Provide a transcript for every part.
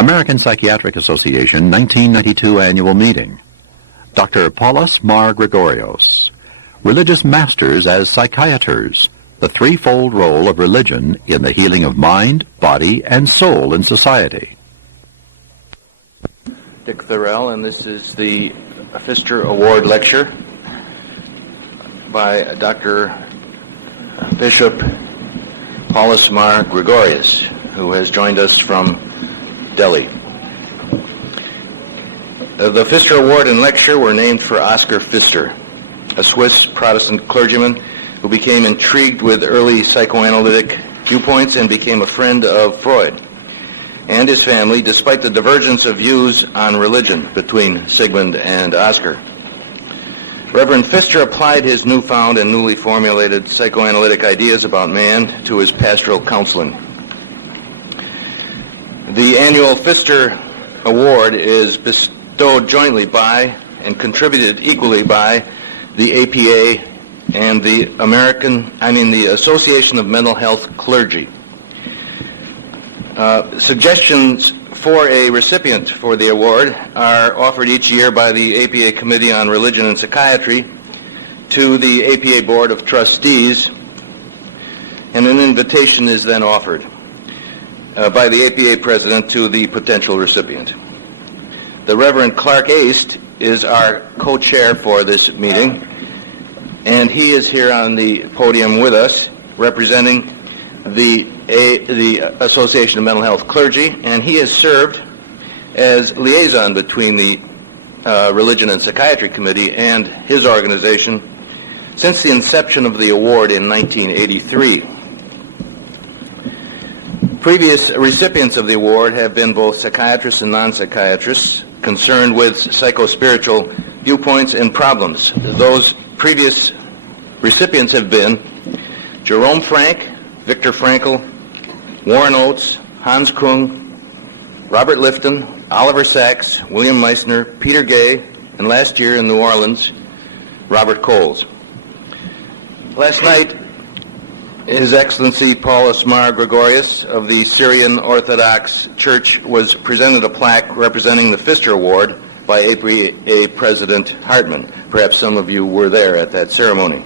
American Psychiatric Association 1992 Annual Meeting. Dr. Paulos Mar Gregorios. Religious Masters as Psychiatrists. The threefold role of religion in the healing of mind, body, and soul in society. Dick Thorell, and this is the Pfister Award lecture by Dr. Bishop Paulos Mar Gregorios, who has joined us from Delhi. The Pfister Award and lecture were named for Oskar Pfister, a Swiss Protestant clergyman who became intrigued with early psychoanalytic viewpoints and became a friend of Freud and his family, despite the divergence of views on religion between Sigmund and Oskar. Reverend Pfister applied his newfound and newly formulated psychoanalytic ideas about man to his pastoral counseling. The annual Pfister Award is bestowed jointly by and contributed equally by the APA and the the Association of Mental Health Clergy. Suggestions for a recipient for the award are offered each year by the APA Committee on Religion and Psychiatry to the APA Board of Trustees, and an invitation is then offered by the APA President to the potential recipient. The Reverend Clark Aist is our co-chair for this meeting, and he is here on the podium with us representing the Association of Mental Health Clergy, and he has served as liaison between the Religion and Psychiatry Committee and his organization since the inception of the award in 1983. Previous recipients of the award have been both psychiatrists and non-psychiatrists concerned with psycho-spiritual viewpoints and problems. Those previous recipients have been Jerome Frank, Viktor Frankl, Warren Oates, Hans Kung, Robert Lifton, Oliver Sacks, William Meissner, Peter Gay, and last year in New Orleans, Robert Coles. Last night, His Excellency Paulos Mar Gregorios of the Syrian Orthodox Church was presented a plaque representing the Pfister Award by APA President Hartman. Perhaps some of you were there at that ceremony.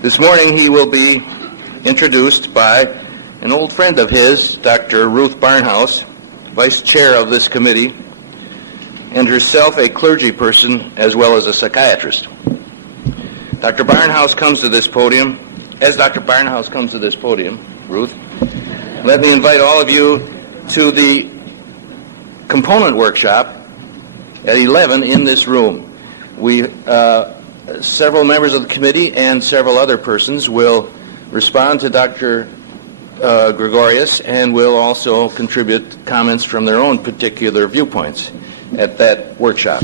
This morning he will be introduced by an old friend of his, Dr. Ruth Barnhouse, Vice Chair of this committee, and herself a clergy person as well as a psychiatrist. Dr. Barnhouse comes to this podium. As Dr. Barnhouse comes to this podium, Ruth, let me invite all of you to the component workshop at 11 in this room. Several members of the committee and several other persons will respond to Dr. Gregorios and will also contribute comments from their own particular viewpoints at that workshop.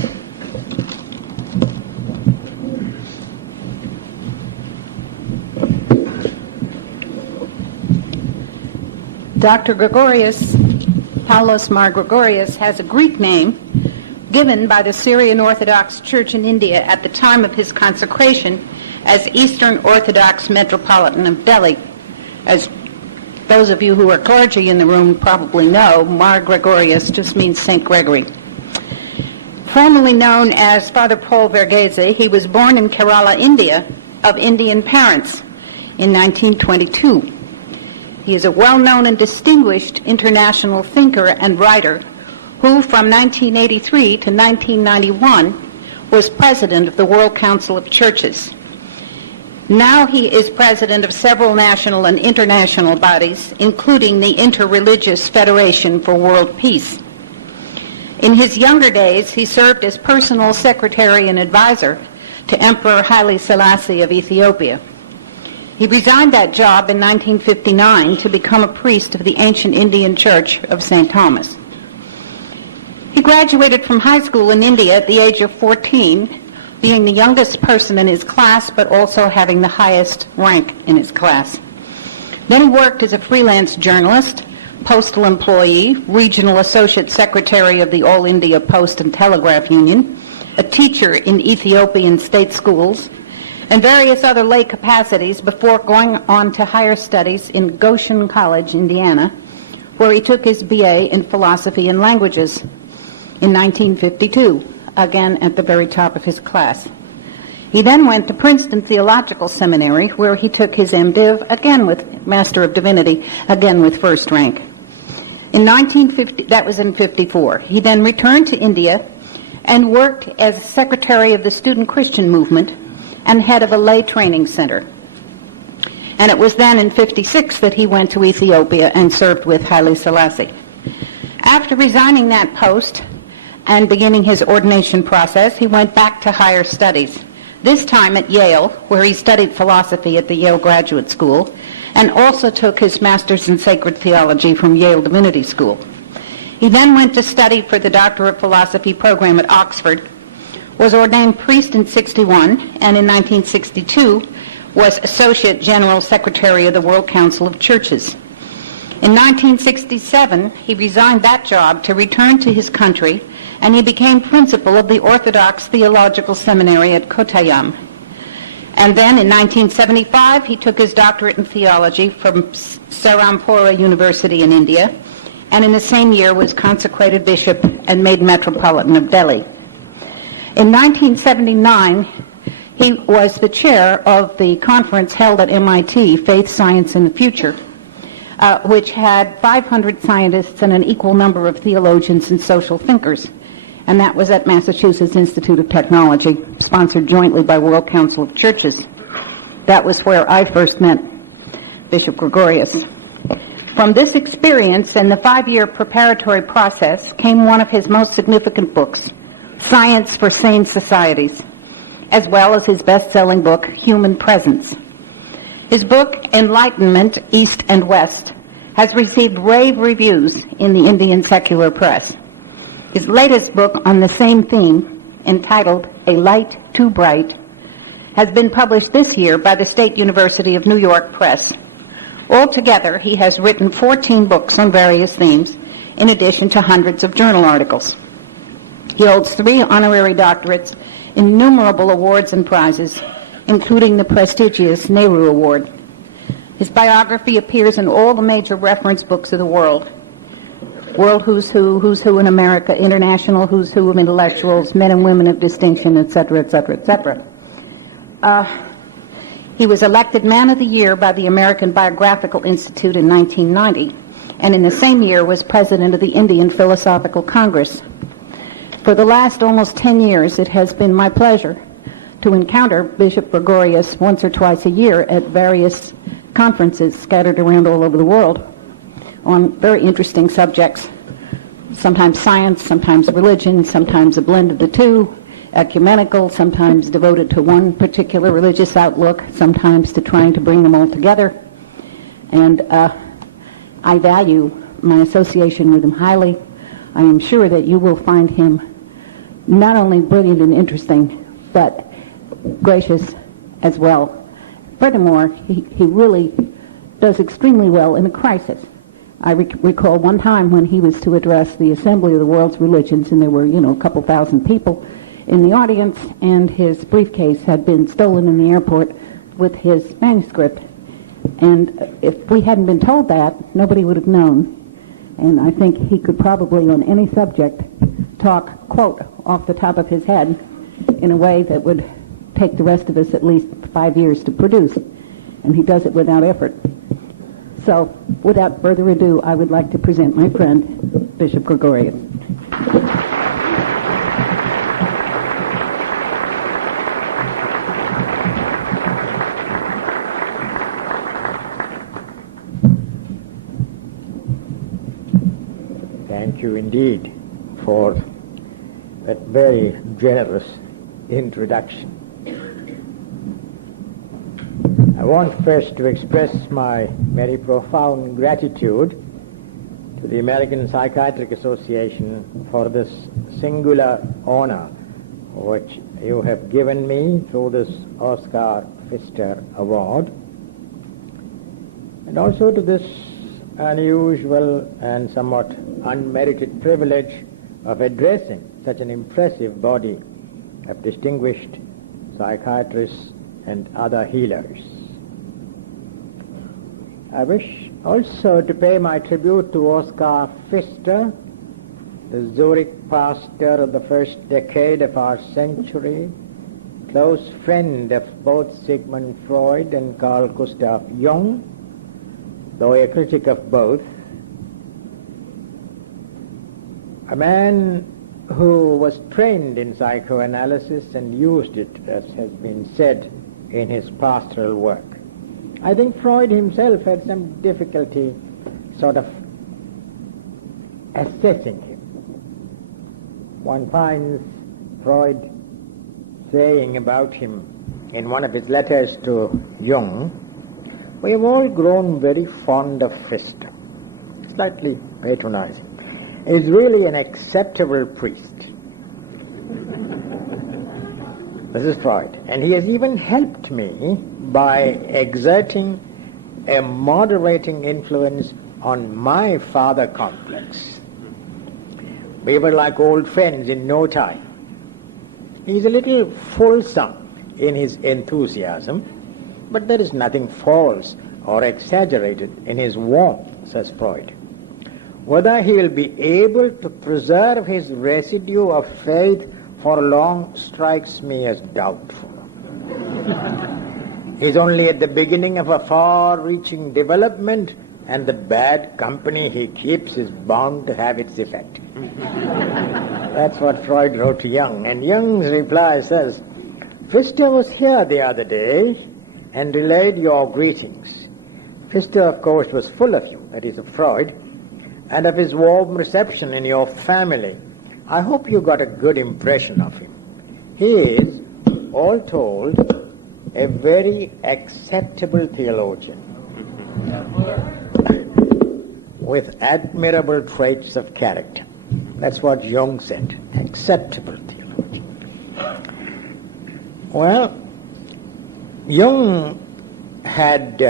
Dr. Gregorios, Paulos Mar Gregorios, has a Greek name given by the Syrian Orthodox Church in India at the time of his consecration as Eastern Orthodox Metropolitan of Delhi. As those of you who are clergy in the room probably know, Mar Gregorios just means St. Gregory. Formerly known as Father Paul Verghese, he was born in Kerala, India, of Indian parents in 1922. He is a well-known and distinguished international thinker and writer who, from 1983 to 1991, was president of the World Council of Churches. Now he is president of several national and international bodies, including the Interreligious Federation for World Peace. In his younger days, he served as personal secretary and advisor to Emperor Haile Selassie of Ethiopia. He resigned that job in 1959 to become a priest of the ancient Indian Church of St. Thomas. He graduated from high school in India at the age of 14, being the youngest person in his class, but also having the highest rank in his class. Then he worked as a freelance journalist, postal employee, regional associate secretary of the All India Post and Telegraph Union, a teacher in Ethiopian state schools, and various other lay capacities before going on to higher studies in Goshen College, Indiana, where he took his BA in philosophy and languages. In 1952, again at the very top of his class. He then went to Princeton Theological Seminary, where he took his MDiv, again with Master of Divinity, again with first rank. In 1950, that was in 54. He then returned to India and worked as secretary of the Student Christian Movement and head of a lay training center. And it was then in 56 that he went to Ethiopia and served with Haile Selassie. After resigning that post and beginning his ordination process, he went back to higher studies, this time at Yale, where he studied philosophy at the Yale Graduate School, and also took his master's in sacred theology from Yale Divinity School. He then went to study for the Doctor of Philosophy program at Oxford, was ordained priest in 61, and in 1962 was Associate General Secretary of the World Council of Churches. In 1967, he resigned that job to return to his country, and he became principal of the Orthodox Theological Seminary at Kottayam. And then in 1975, he took his doctorate in theology from Serampore University in India, and in the same year was consecrated bishop and made Metropolitan of Delhi. In 1979, he was the chair of the conference held at MIT, Faith, Science, and the Future, which had 500 scientists and an equal number of theologians and social thinkers. And that was at Massachusetts Institute of Technology, sponsored jointly by World Council of Churches. That was where I first met Bishop Gregorios. From this experience and the 5-year preparatory process came one of his most significant books, Science for Sane Societies, as well as his best-selling book, Human Presence. His book, Enlightenment, East and West, has received rave reviews in the Indian secular press. His latest book on the same theme, entitled A Light Too Bright, has been published this year by the State University of New York Press. Altogether, he has written 14 books on various themes, in addition to hundreds of journal articles. He holds 3 honorary doctorates, innumerable awards and prizes, including the prestigious Nehru Award. His biography appears in all the major reference books of the world. World Who's Who in America, International Who's Who of Intellectuals, Men and Women of Distinction, etc., etc., etc. He was elected Man of the Year by the American Biographical Institute in 1990, and in the same year was president of the Indian Philosophical Congress. For the last almost 10 years, it has been my pleasure to encounter Bishop Gregorios once or twice a year at various conferences scattered around all over the world on very interesting subjects, sometimes science, sometimes religion, sometimes a blend of the two, ecumenical, sometimes devoted to one particular religious outlook, sometimes to trying to bring them all together. And I value my association with him highly. I am sure that you will find him not only brilliant and interesting, but gracious as well. Furthermore, he really does extremely well in a crisis. I recall one time when he was to address the Assembly of the World's Religions, and there were, a couple thousand people in the audience, and his briefcase had been stolen in the airport with his manuscript. And if we hadn't been told that, nobody would have known. And I think he could probably, on any subject, talk, quote, off the top of his head in a way that would take the rest of us at least 5 years to produce. And he does it without effort. So, without further ado, I would like to present my friend, Bishop Gregorios. Thank you indeed for that very generous introduction. I want first to express my very profound gratitude to the American Psychiatric Association for this singular honor which you have given me through this Oskar Pfister Award, and also to this unusual and somewhat unmerited privilege of addressing such an impressive body of distinguished psychiatrists and other healers. I wish Also to pay my tribute to Oskar Pfister, the Zurich pastor of the first decade of our century, close friend of both Sigmund Freud and Carl Gustav Jung, though a critic of both, a man who was trained in psychoanalysis and used it, as has been said, in his pastoral work. I think Freud himself had some difficulty sort of assessing him. One finds Freud saying about him in one of his letters to Jung, "We have all grown very fond of Pfister," slightly patronizing. "Is really an acceptable priest." This is Freud. "And he has even helped me by exerting a moderating influence on my father complex. We were like old friends in no time." He's a little fulsome in his enthusiasm, but there is nothing false or exaggerated in his warmth, says Freud. Whether he will be able to preserve his residue of faith for long strikes me as doubtful. He's only at the beginning of a far-reaching development, and the bad company he keeps is bound to have its effect. That's what Freud wrote to Jung, and Jung's reply says, "Pfister was here the other day and relayed your greetings. Pfister, of course, was full of you," that is of Freud, "and of his warm reception in your family. I hope you got a good impression of him. He is, all told, a very acceptable theologian with admirable traits of character." That's what Jung said, acceptable theologian. Well, Jung had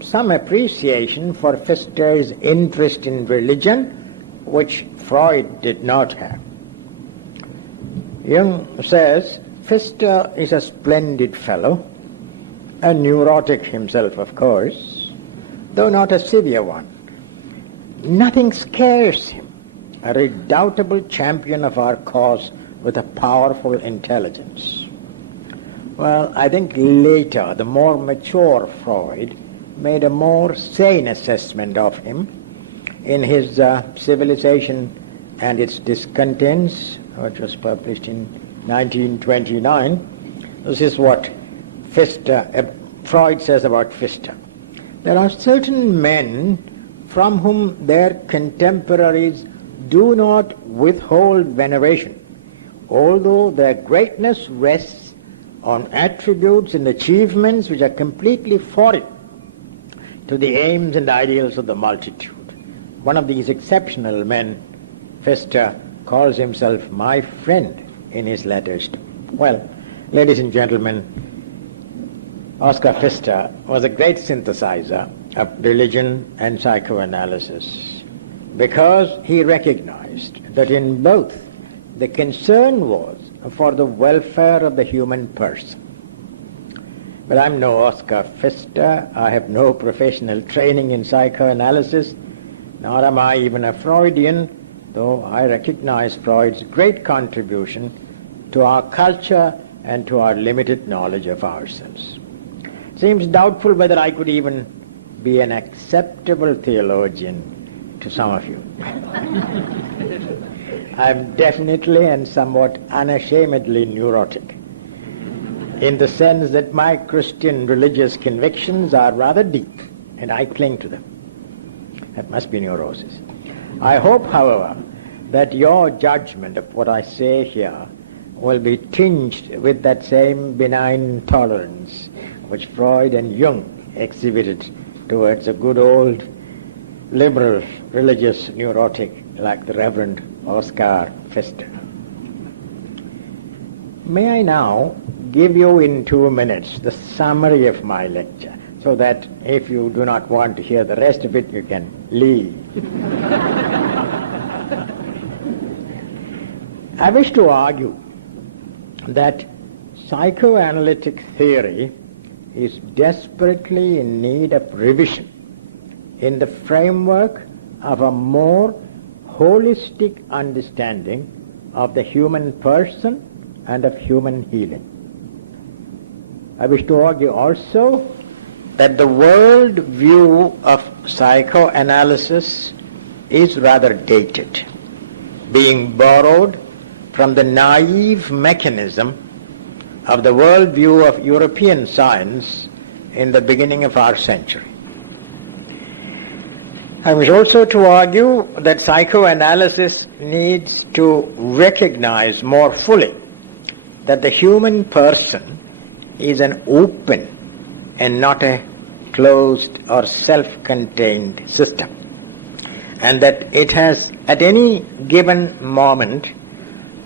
some appreciation for Pfister's interest in religion, which Freud did not have. Jung says, "Pfister is a splendid fellow, a neurotic himself, of course, though not a severe one. Nothing scares him, a redoubtable champion of our cause with a powerful intelligence." Well, I think later, the more mature Freud made a more sane assessment of him in his Civilization and Its Discontents, which was published in 1929. This is what Freud says about Pfister. "There are certain men from whom their contemporaries do not withhold veneration, although their greatness rests on attributes and achievements which are completely foreign to the aims and ideals of the multitude. One of these exceptional men, Pfister, calls himself my friend in his letters to me." Well, ladies and gentlemen, Oskar Pfister was a great synthesizer of religion and psychoanalysis because he recognized that in both the concern was for the welfare of the human person. But I'm no Oskar Pfister. I have no professional training in psychoanalysis, nor am I even a Freudian, though I recognize Freud's great contribution to our culture and to our limited knowledge of ourselves. Seems doubtful whether I could even be an acceptable theologian to some of you. I'm definitely and somewhat unashamedly neurotic, in the sense that my Christian religious convictions are rather deep, and I cling to them. That must be neurosis. I hope, however, that your judgment of what I say here will be tinged with that same benign tolerance which Freud and Jung exhibited towards a good old liberal religious neurotic like the Reverend Oskar Pfister. May I now give you in 2 minutes the summary of my lecture, so that if you do not want to hear the rest of it, you can leave. I wish to argue that psychoanalytic theory is desperately in need of revision in the framework of a more holistic understanding of the human person and of human healing. I wish to argue also that the world view of psychoanalysis is rather dated, being borrowed from the naive mechanism of the world view of European science in the beginning of our century. I wish also to argue that psychoanalysis needs to recognize more fully that the human person is an open and not a closed or self-contained system, and that it has at any given moment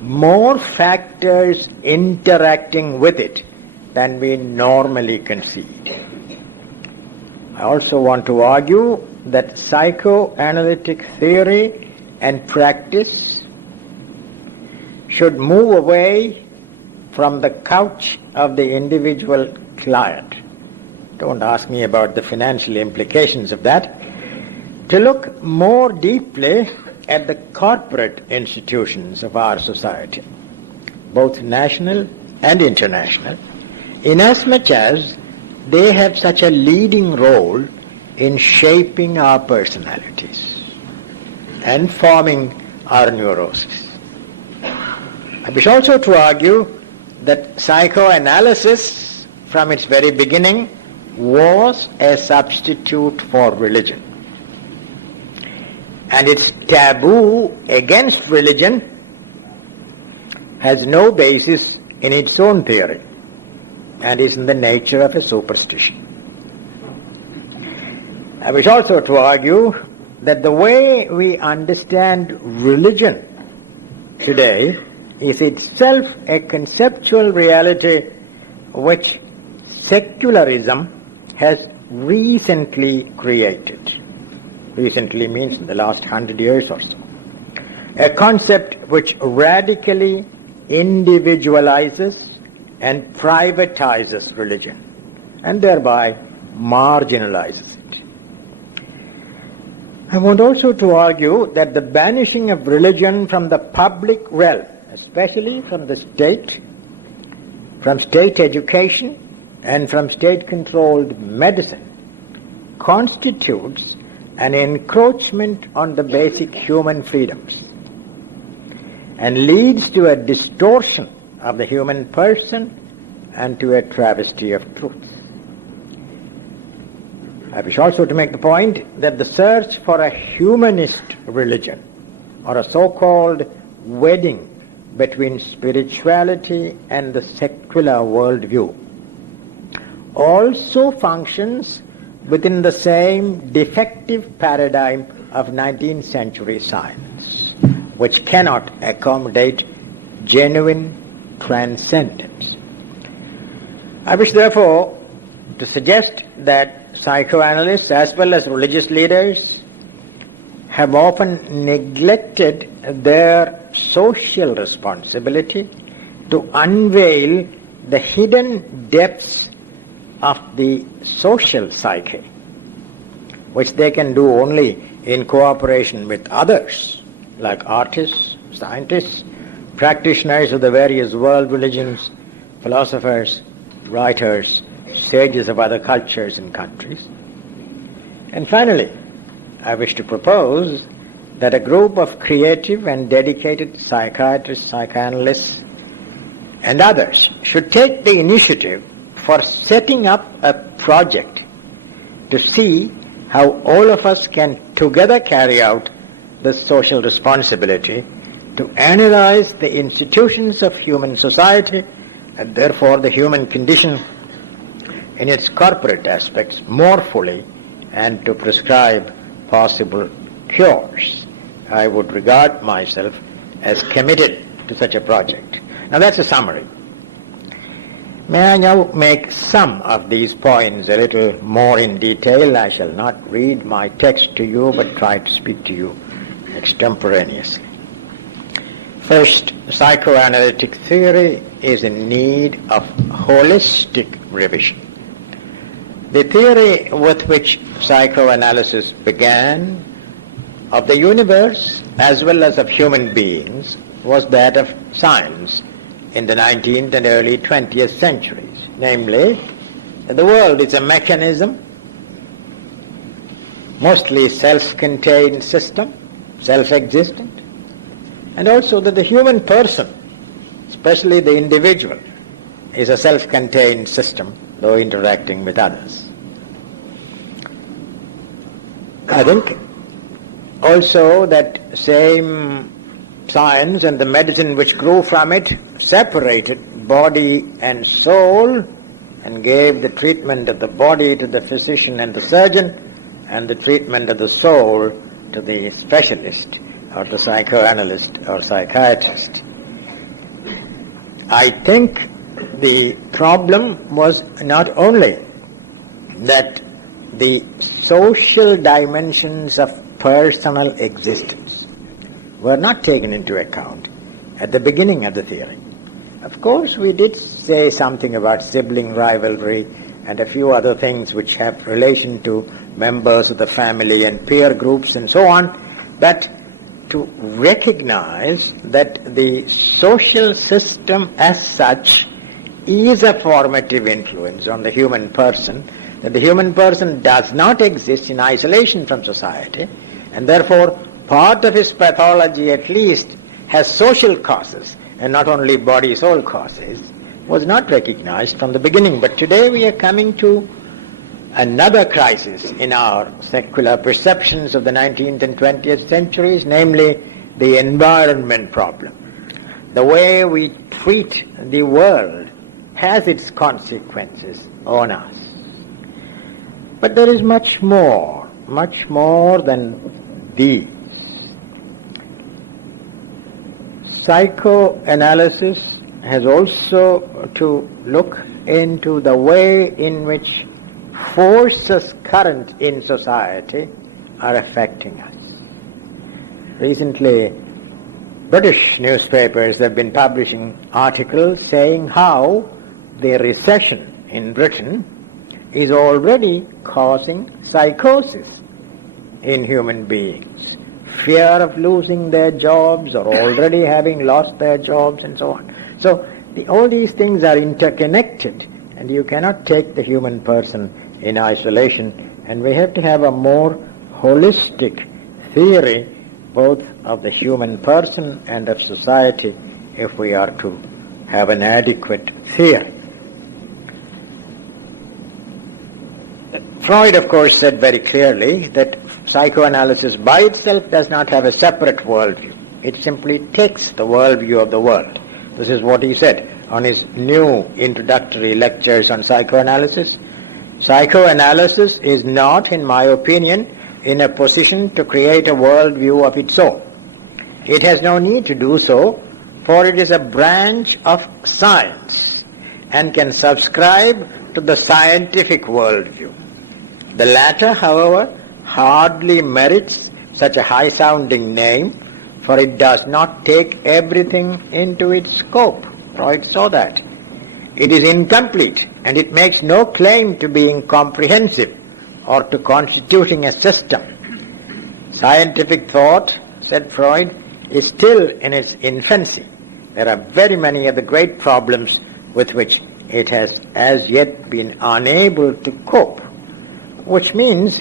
more factors interacting with it than we normally concede. I also want to argue that psychoanalytic theory and practice should move away from the couch of the individual client. Don't ask me about the financial implications of that. To look more deeply at the corporate institutions of our society, both national and international, inasmuch as they have such a leading role in shaping our personalities and forming our neuroses. I wish also to argue that psychoanalysis, from its very beginning, was a substitute for religion. And its taboo against religion has no basis in its own theory and is in the nature of a superstition. I wish also to argue that the way we understand religion today is itself a conceptual reality which secularism has recently created. Recently means in the last 100 years or so. A concept which radically individualizes and privatizes religion and thereby marginalizes it. I want also to argue that the banishing of religion from the public realm, especially from the state, from state education, and from state-controlled medicine, constitutes an encroachment on the basic human freedoms and leads to a distortion of the human person and to a travesty of truth. I wish also to make the point that the search for a humanist religion, or a so-called wedding between spirituality and the secular worldview, also functions within the same defective paradigm of 19th century science, which cannot accommodate genuine transcendence. I wish, therefore, to suggest that psychoanalysts as well as religious leaders have often neglected their social responsibility to unveil the hidden depths of the social psyche, which they can do only in cooperation with others, like artists, scientists, practitioners of the various world religions, philosophers, writers, sages of other cultures and countries. And finally, I wish to propose that a group of creative and dedicated psychiatrists, psychoanalysts, and others should take the initiative for setting up a project to see how all of us can together carry out this social responsibility to analyze the institutions of human society and therefore the human condition in its corporate aspects more fully and to prescribe possible cures. I would regard myself as committed to such a project. Now that's a summary. May I now make some of these points a little more in detail? I shall not read my text to you, but try to speak to you extemporaneously. First, psychoanalytic theory is in need of holistic revision. The theory with which psychoanalysis began of the universe as well as of human beings was that of science in the 19th and early 20th centuries. Namely, that the world is a mechanism, mostly self-contained system, self-existent, and also that the human person, especially the individual, is a self-contained system, though interacting with others. I think also that same science and the medicine which grew from it separated body and soul and gave the treatment of the body to the physician and the surgeon and the treatment of the soul to the specialist or the psychoanalyst or psychiatrist. I think the problem was not only that the social dimensions of personal existence were not taken into account at the beginning of the theory. Of course, we did say something about sibling rivalry and a few other things which have relation to members of the family and peer groups and so on, but to recognize that the social system as such is a formative influence on the human person, that the human person does not exist in isolation from society, and therefore part of his pathology at least has social causes and not only body-soul causes, was not recognized from the beginning. But today we are coming to another crisis in our secular perceptions of the 19th and 20th centuries, namely the environment problem. The way we treat the world has its consequences on us. But there is much more than these. Psychoanalysis has also to look into the way in which forces current in society are affecting us. Recently, British newspapers have been publishing articles saying how the recession in Britain is already causing psychosis in human beings, fear of losing their jobs or already having lost their jobs and so on. So all these things are interconnected, and you cannot take the human person in isolation, and we have to have a more holistic theory both of the human person and of society if we are to have an adequate theory. Freud, of course, said very clearly that psychoanalysis by itself does not have a separate worldview. It simply takes the worldview of the world. This is what he said on his new introductory lectures on psychoanalysis. Psychoanalysis is not, in my opinion, in a position to create a worldview of its own. It has no need to do so, for it is a branch of science and can subscribe to the scientific worldview. The latter, however, hardly merits such a high-sounding name, for it does not take everything into its scope. Freud saw that. It is incomplete, and it makes no claim to being comprehensive or to constituting a system. Scientific thought, said Freud, is still in its infancy. There are very many of the great problems with which it has as yet been unable to cope, which means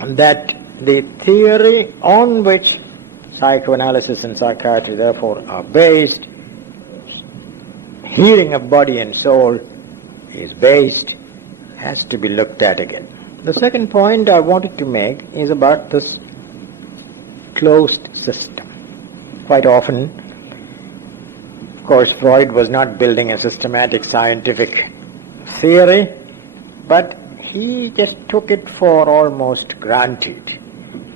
that the theory on which psychoanalysis and psychiatry therefore are based, healing of body and soul is based, has to be looked at again. The second point I wanted to make is about this closed system. Quite often, of course, Freud was not building a systematic scientific theory, but he just took it for almost granted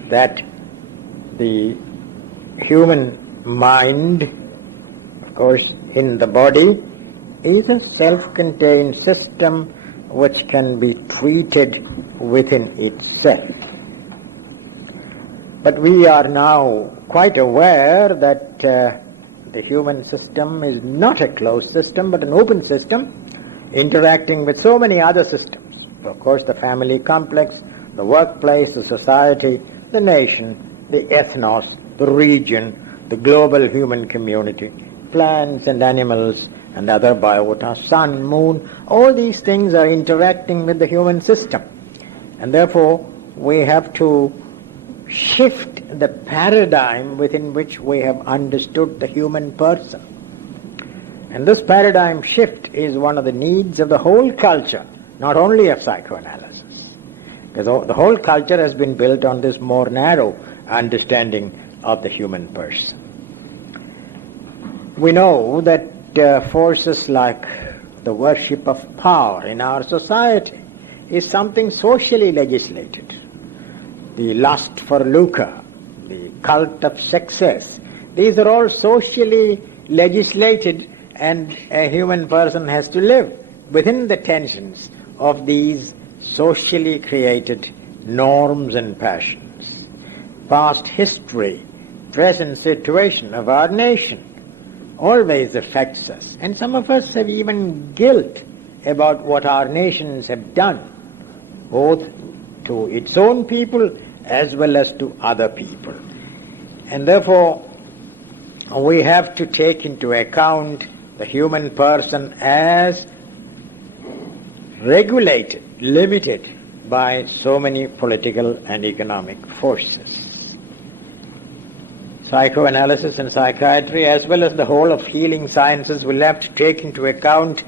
that the human mind, of course, in the body, is a self-contained system which can be treated within itself. But we are now quite aware that the human system is not a closed system but an open system interacting with so many other systems. Of course, the family complex, the workplace, the society, the nation, the ethnos, the region, the global human community, plants and animals and other biota, sun, moon, all these things are interacting with the human system. And therefore, we have to shift the paradigm within which we have understood the human person. And this paradigm shift is one of the needs of the whole culture, not only of psychoanalysis. Because the whole culture has been built on this more narrow understanding of the human person. We know that forces like the worship of power in our society is something socially legislated. The lust for lucre, the cult of success, these are all socially legislated, and a human person has to live within the tensions of these socially created norms and passions. Past history, present situation of our nation always affects us, and some of us have even guilt about what our nations have done, both to its own people as well as to other people. And therefore, we have to take into account the human person as regulated, limited by so many political and economic forces. Psychoanalysis and psychiatry, as well as the whole of healing sciences, will have to take into account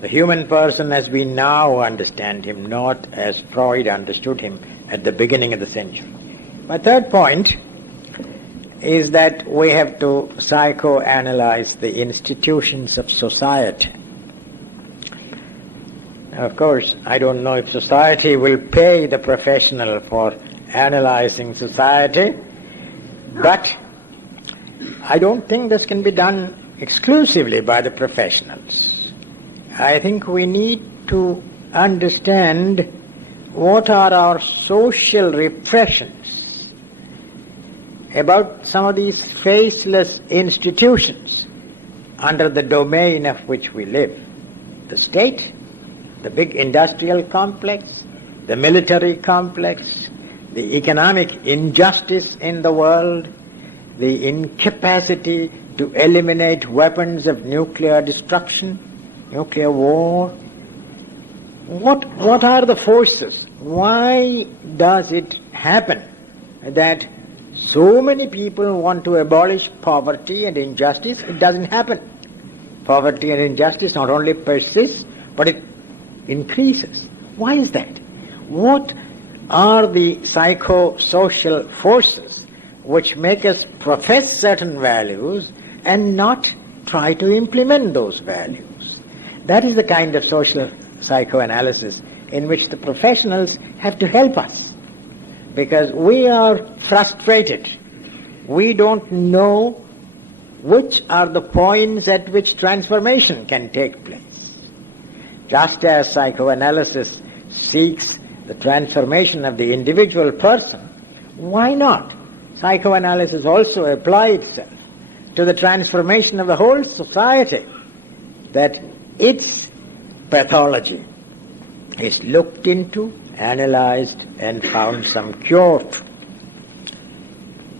the human person as we now understand him, not as Freud understood him at the beginning of the century. My third point is that we have to psychoanalyze the institutions of society. Now, of course, I don't know if society will pay the professional for analyzing society, but I don't think this can be done exclusively by the professionals. I think we need to understand what are our social repressions about some of these faceless institutions under the domain of which we live. The state, the big industrial complex, the military complex, the economic injustice in the world, the incapacity to eliminate weapons of nuclear destruction, nuclear war. What are the forces? Why does it happen that so many people want to abolish poverty and injustice? It doesn't happen. Poverty and injustice not only persists, but it increases. Why is that? What are the psychosocial forces which make us profess certain values and not try to implement those values? That is the kind of social psychoanalysis in which the professionals have to help us, because we are frustrated. We don't know which are the points at which transformation can take place. Just as psychoanalysis seeks the transformation of the individual person, why not psychoanalysis also apply itself to the transformation of the whole society, that its pathology is looked into, analyzed, and found some cure for.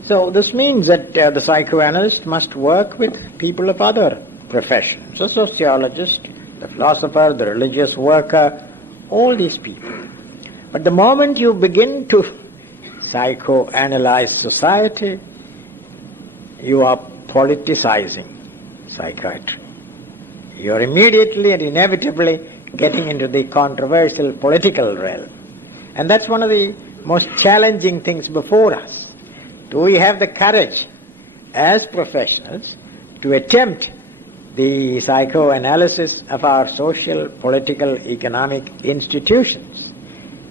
So this means that the psychoanalyst must work with people of other professions, the sociologist, the philosopher, the religious worker, all these people. But the moment you begin to psychoanalyze society, you are politicizing psychiatry. You are immediately and inevitably getting into the controversial political realm. And that's one of the most challenging things before us. Do we have the courage as professionals to attempt the psychoanalysis of our social, political, economic institutions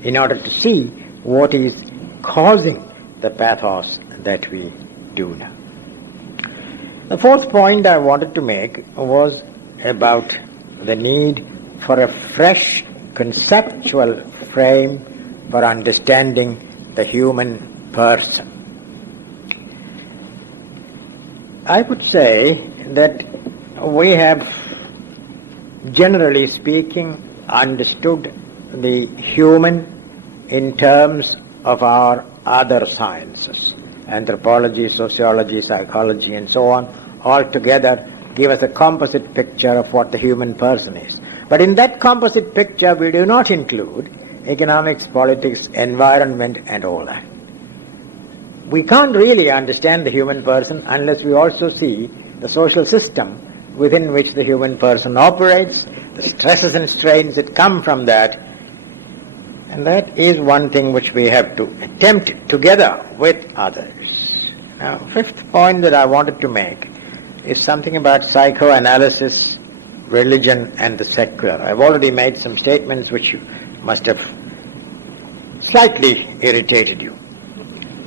in order to see what is causing the pathos that we do now? The fourth point I wanted to make was about the need for a fresh conceptual frame for understanding the human person. I would say that we have, generally speaking, understood the human in terms of our other sciences, anthropology, sociology, psychology, and so on, all together give us a composite picture of what the human person is. But in that composite picture, we do not include economics, politics, environment, and all that. We can't really understand the human person unless we also see the social system within which the human person operates, the stresses and strains that come from that. And that is one thing which we have to attempt together with others. Now, fifth point that I wanted to make is something about psychoanalysis, religion, and the secular. I've already made some statements which you must have slightly irritated you.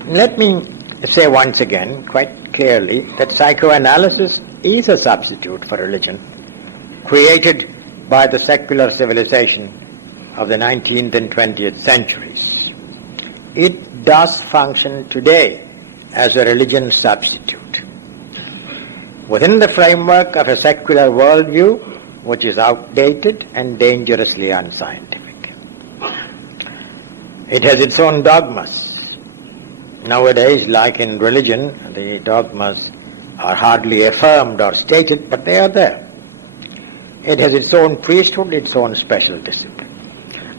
Let me say once again, quite clearly, that psychoanalysis is a substitute for religion, created by the secular civilization of the 19th and 20th centuries. It does function today as a religion substitute within the framework of a secular worldview which is outdated and dangerously unscientific. It has its own dogmas. Nowadays, like in religion, the dogmas are hardly affirmed or stated, but they are there. It has its own priesthood, its own special discipline.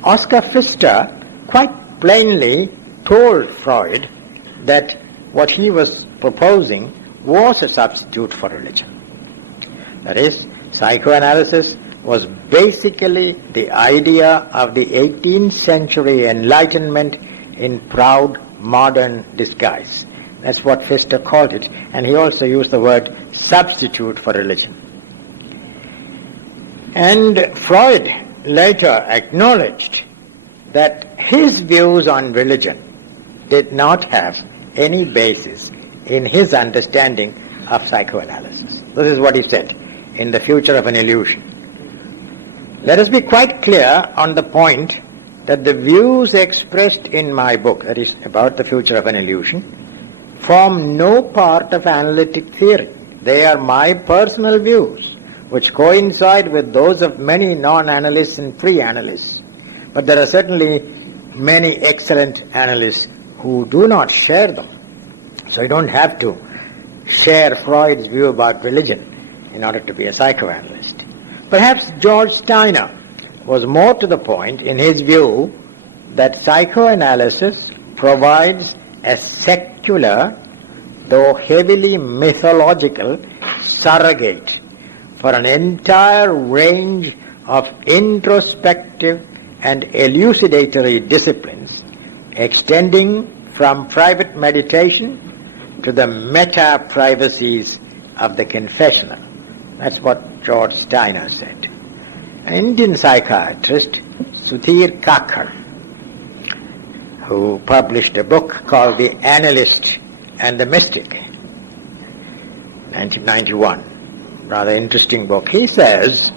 Oskar Pfister quite plainly told Freud that what he was proposing was a substitute for religion. That is, psychoanalysis was basically the idea of the 18th century Enlightenment in proud modern disguise. That's what Pfister called it, and he also used the word substitute for religion. And Freud later acknowledged that his views on religion did not have any basis in his understanding of psychoanalysis. This is what he said in The Future of an Illusion. Let us be quite clear on the point that the views expressed in my book, that is about the future of an illusion, form no part of analytic theory. They are my personal views, which coincide with those of many non-analysts and pre-analysts. But there are certainly many excellent analysts who do not share them. So you don't have to share Freud's view about religion in order to be a psychoanalyst. Perhaps George Steiner was more to the point in his view that psychoanalysis provides a secular, though heavily mythological, surrogate for an entire range of introspective and elucidatory disciplines, extending from private meditation to the meta-privacies of the confessional. That's what George Steiner said. An Indian psychiatrist, Sudhir Kakar, who published a book called The Analyst and the Mystic, 1991, rather interesting book. He says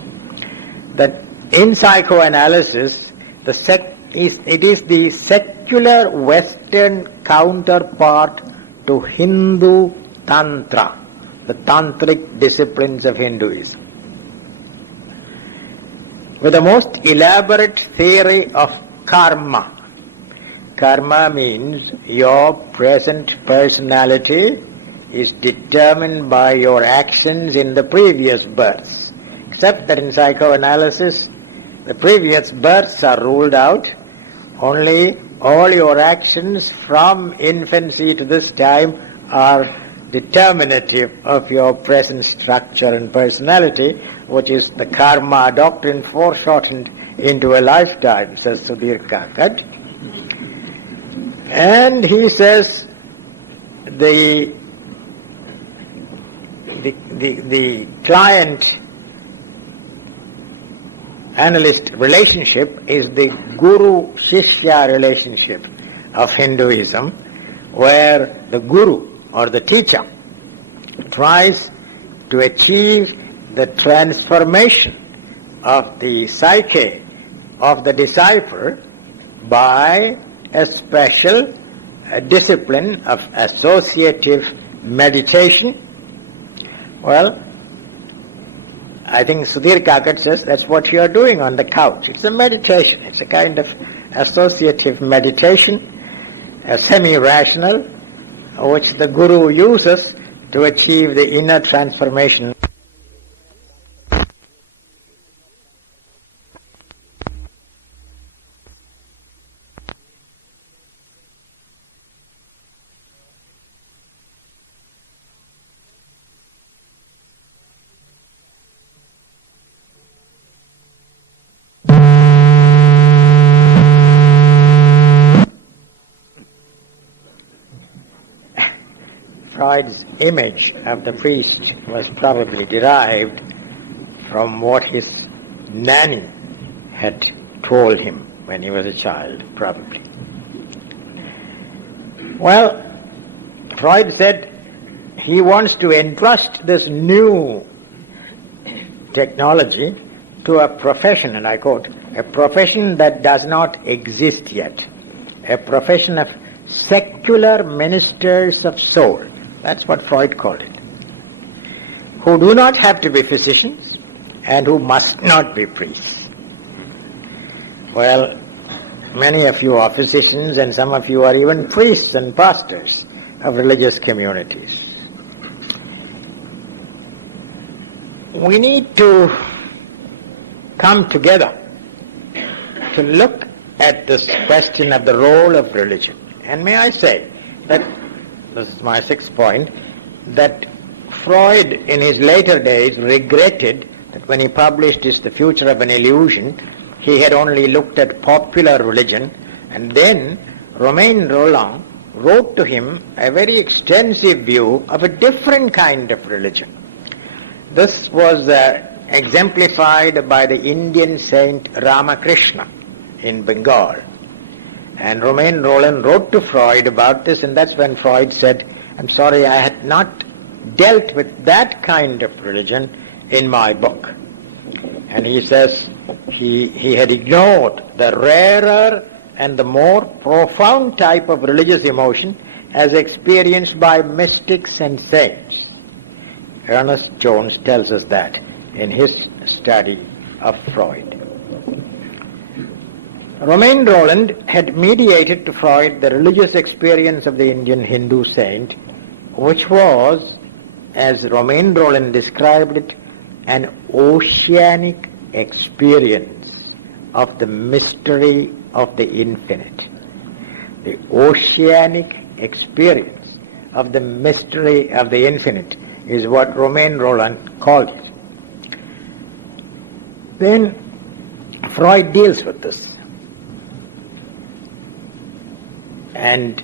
that in psychoanalysis, it is the secular Western counterpart to Hindu Tantra, the tantric disciplines of Hinduism, with the most elaborate theory of karma. Karma means your present personality is determined by your actions in the previous births. Except that in psychoanalysis, the previous births are ruled out. Only all your actions from infancy to this time are determinative of your present structure and personality, which is the karma doctrine foreshortened into a lifetime, says Sudhir Kakar. And he says the client analyst relationship is the guru-shishya relationship of Hinduism, where the guru or the teacher tries to achieve the transformation of the psyche of the disciple by a special discipline of associative meditation. Well, I think Sudhir Kakar says that's what you are doing on the couch. It's a meditation. It's a kind of associative meditation, a semi-rational, which the Guru uses to achieve the inner transformation. Freud's image of the priest was probably derived from what his nanny had told him when he was a child, probably. Well, Freud said he wants to entrust this new technology to a profession, and I quote, a profession that does not exist yet, a profession of secular ministers of soul. That's what Freud called it. Who do not have to be physicians and who must not be priests. Well, many of you are physicians and some of you are even priests and pastors of religious communities. We need to come together to look at this question of the role of religion. And may I say that, this is my sixth point, that Freud in his later days regretted that when he published his The Future of an Illusion, he had only looked at popular religion, and then Romain Rolland wrote to him a very extensive view of a different kind of religion. This was exemplified by the Indian saint Ramakrishna in Bengal. And Romain Rolland wrote to Freud about this, and that's when Freud said, I'm sorry, I had not dealt with that kind of religion in my book. And he says he had ignored the rarer and the more profound type of religious emotion as experienced by mystics and saints. Ernest Jones tells us that in his study of Freud. Romain Rolland had mediated to Freud the religious experience of the Indian Hindu saint, which was, as Romain Rolland described it, an oceanic experience of the mystery of the infinite. The oceanic experience of the mystery of the infinite is what Romain Rolland called it. Then Freud deals with this. And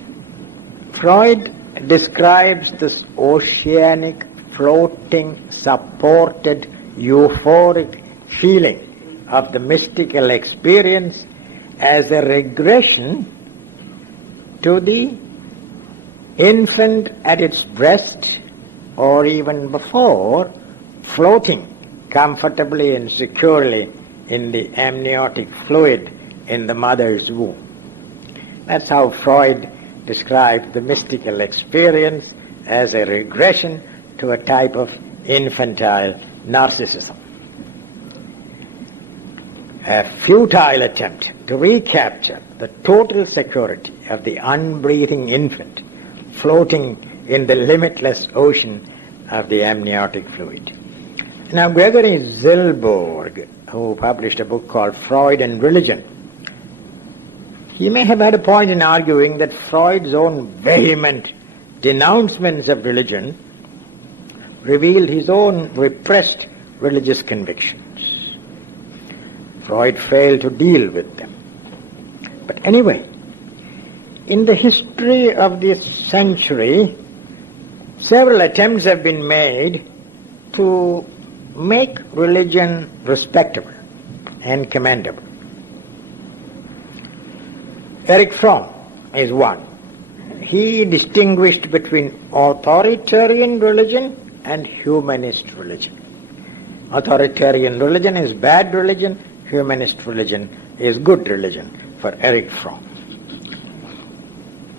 Freud describes this oceanic, floating, supported, euphoric feeling of the mystical experience as a regression to the infant at its breast, or even before, floating comfortably and securely in the amniotic fluid in the mother's womb. That's how Freud described the mystical experience as a regression to a type of infantile narcissism. A futile attempt to recapture the total security of the unbreathing infant floating in the limitless ocean of the amniotic fluid. Now, Gregory Zilberg, who published a book called Freud and Religion, he may have had a point in arguing that Freud's own vehement denouncements of religion revealed his own repressed religious convictions. Freud failed to deal with them. But anyway, in the history of this century, several attempts have been made to make religion respectable and commendable. Erich Fromm is one. He distinguished between authoritarian religion and humanist religion. Authoritarian religion is bad religion, humanist religion is good religion for Erich Fromm.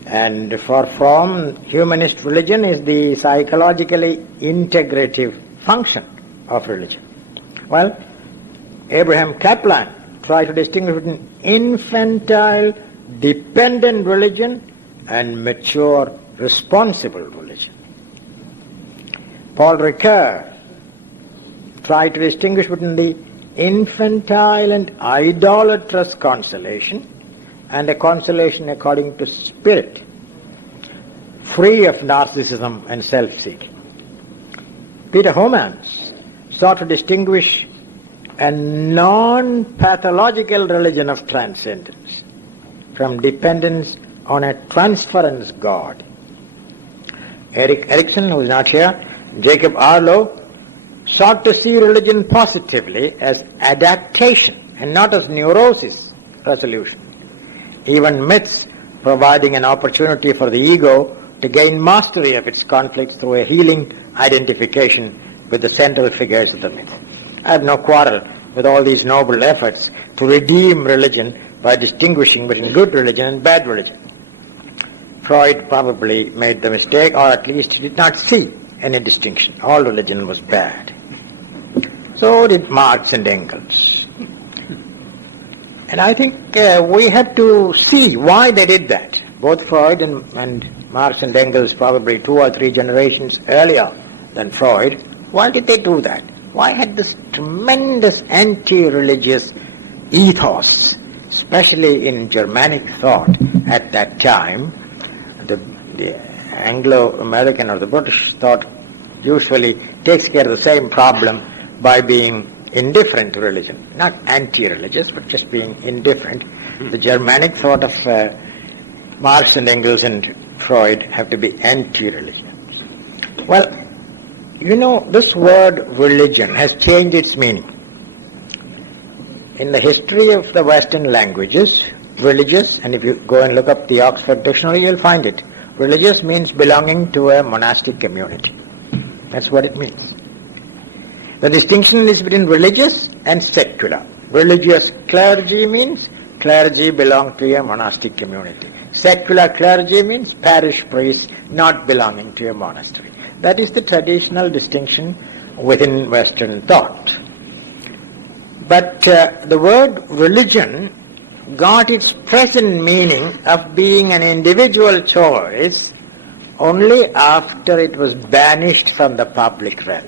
And for Fromm, humanist religion is the psychologically integrative function of religion. Well, Abraham Kaplan tried to distinguish between infantile, dependent religion and mature, responsible religion. Paul Ricoeur tried to distinguish between the infantile and idolatrous consolation and a consolation according to spirit, free of narcissism and self-seeking. Peter Homans sought to distinguish a non-pathological religion of transcendence from dependence on a transference God. Erik Erikson, who is not here, Jacob Arlo, sought to see religion positively as adaptation and not as neurosis resolution. Even myths providing an opportunity for the ego to gain mastery of its conflicts through a healing identification with the central figures of the myth. I have no quarrel with all these noble efforts to redeem religion by distinguishing between good religion and bad religion. Freud probably made the mistake, or at least did not see any distinction. All religion was bad. So did Marx and Engels. And I think we have to see why they did that. Both Freud and Marx and Engels, probably 2 or 3 generations earlier than Freud. Why did they do that? Why had this tremendous anti-religious ethos, especially in Germanic thought at that time? The Anglo-American or the British thought usually takes care of the same problem by being indifferent to religion, not anti-religious, but just being indifferent. The Germanic thought of Marx and Engels and Freud have to be anti-religions. Well, you know, this word religion has changed its meaning. In the history of the Western languages, religious, and if you go and look up the Oxford Dictionary, you'll find it. Religious means belonging to a monastic community. That's what it means. The distinction is between religious and secular. Religious clergy means clergy belong to a monastic community. Secular clergy means parish priests not belonging to a monastery. That is the traditional distinction within Western thought. But the word religion got its present meaning of being an individual choice only after it was banished from the public realm.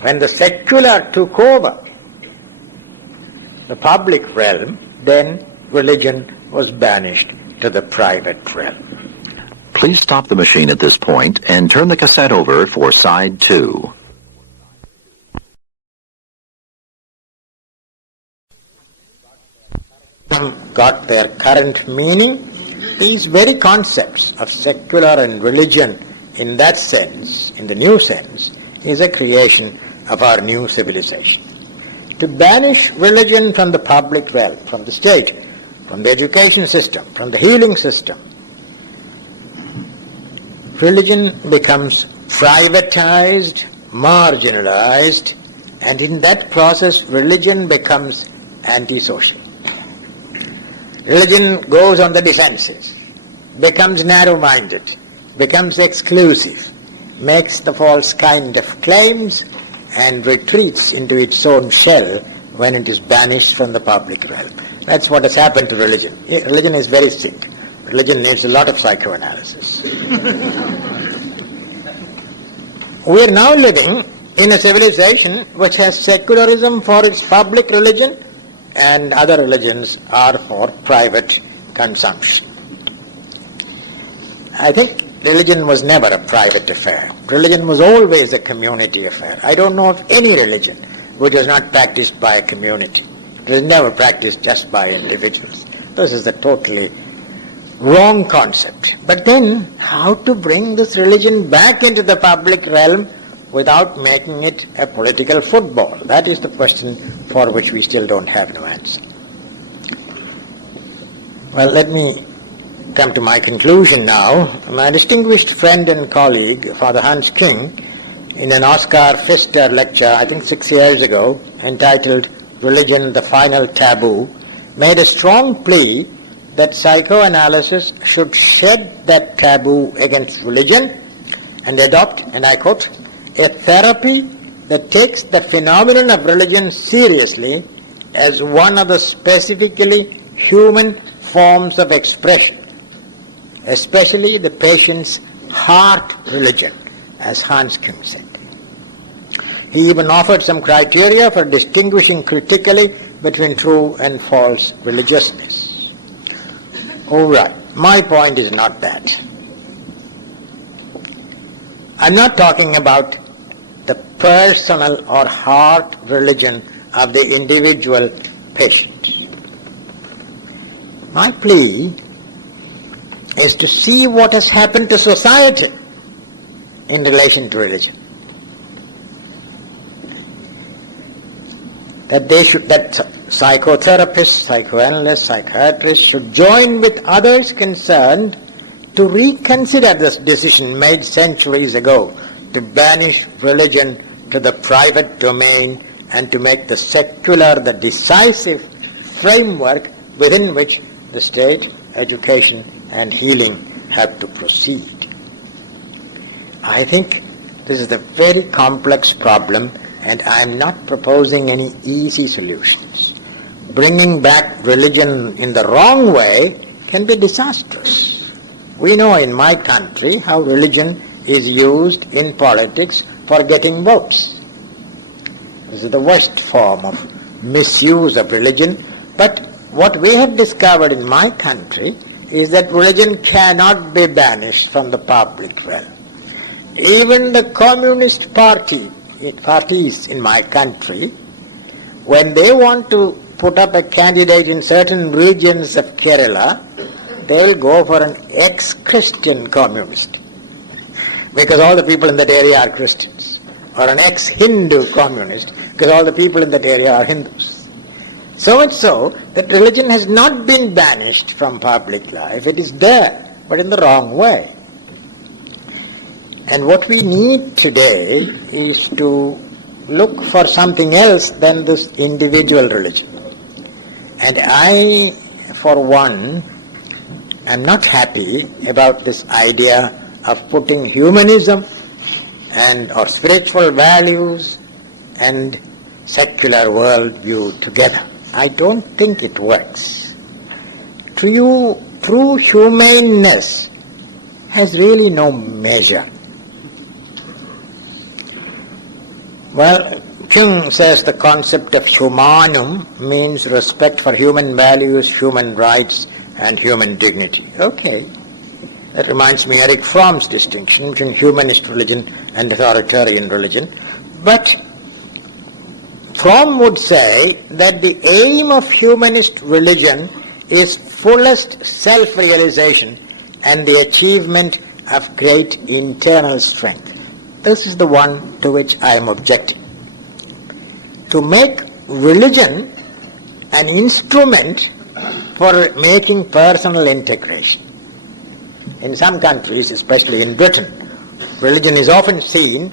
When the secular took over the public realm, then religion was banished to the private realm. Please stop the machine at this point and turn the cassette over for side 2. Got their current meaning. These very concepts of secular and religion in that sense, in the new sense, is a creation of our new civilization. To banish religion from the public realm, from the state, from the education system, from the healing system, religion becomes privatized, marginalized, and in that process religion becomes antisocial. Religion goes on the defenses, becomes narrow-minded, becomes exclusive, makes the false kind of claims, and retreats into its own shell when it is banished from the public realm. That's what has happened to religion. Religion is very sick. Religion needs a lot of psychoanalysis. We are now living in a civilization which has secularism for its public religion and other religions are for private consumption. I think religion was never a private affair. Religion was always a community affair. I don't know of any religion which was not practiced by a community. It was never practiced just by individuals. This is a totally wrong concept. But then, how to bring this religion back into the public realm without making it a political football? That is the question for which we still don't have no answer. Well, let me come to my conclusion now. My distinguished friend and colleague, Father Hans King, in an Oskar Pfister lecture, I think 6 years ago, entitled Religion, the Final Taboo, made a strong plea that psychoanalysis should shed that taboo against religion and adopt, and I quote, a therapy that takes the phenomenon of religion seriously as one of the specifically human forms of expression, especially the patient's heart religion, as Hans Kuhn said. He even offered some criteria for distinguishing critically between true and false religiousness. All right, my point is not that. I'm not talking about the personal or heart religion of the individual patient. My plea is to see what has happened to society in relation to religion. That psychotherapists, psychoanalysts, psychiatrists should join with others concerned to reconsider this decision made centuries ago to banish religion to the private domain and to make the secular the decisive framework within which the state, education, and healing have to proceed. I think this is a very complex problem, and I am not proposing any easy solutions. Bringing back religion in the wrong way can be disastrous. We know in my country how religion is used in politics for getting votes. This is the worst form of misuse of religion, but what we have discovered in my country is that religion cannot be banished from the public realm. Even the communist parties in my country, when they want to put up a candidate in certain regions of Kerala, they will go for an ex-Christian communist, because all the people in that area are Christians, or an ex-Hindu communist, because all the people in that area are Hindus. So much so that religion has not been banished from public life. It is there, but in the wrong way. And what we need today is to look for something else than this individual religion. And I, for one, am not happy about this idea of putting humanism and or spiritual values and secular worldview together. I don't think it works. True humaneness has really no measure. Well, King says the concept of humanum means respect for human values, human rights, and human dignity. Okay. That reminds me Eric Fromm's distinction between humanist religion and authoritarian religion. But Fromm would say that the aim of humanist religion is fullest self-realization and the achievement of great internal strength. This is the one to which I am objecting. To make religion an instrument for making personal integration. In some countries, especially in Britain, religion is often seen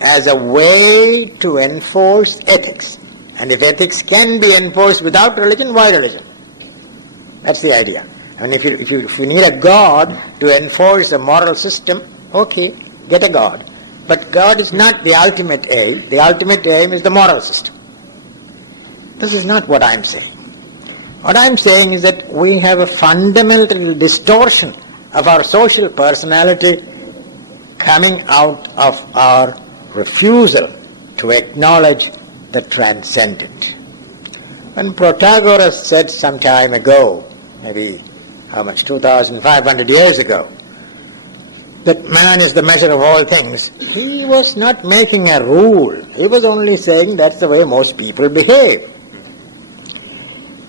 as a way to enforce ethics. And if ethics can be enforced without religion, why religion? That's the idea. I mean, if you need a God to enforce a moral system, okay, get a God. But God is not the ultimate aim. The ultimate aim is the moral system. This is not what I'm saying. What I'm saying is that we have a fundamental distortion of our social personality coming out of our refusal to acknowledge the transcendent. When Protagoras said some time ago, maybe 2,500 years ago, that man is the measure of all things, he was not making a rule. He was only saying that's the way most people behave.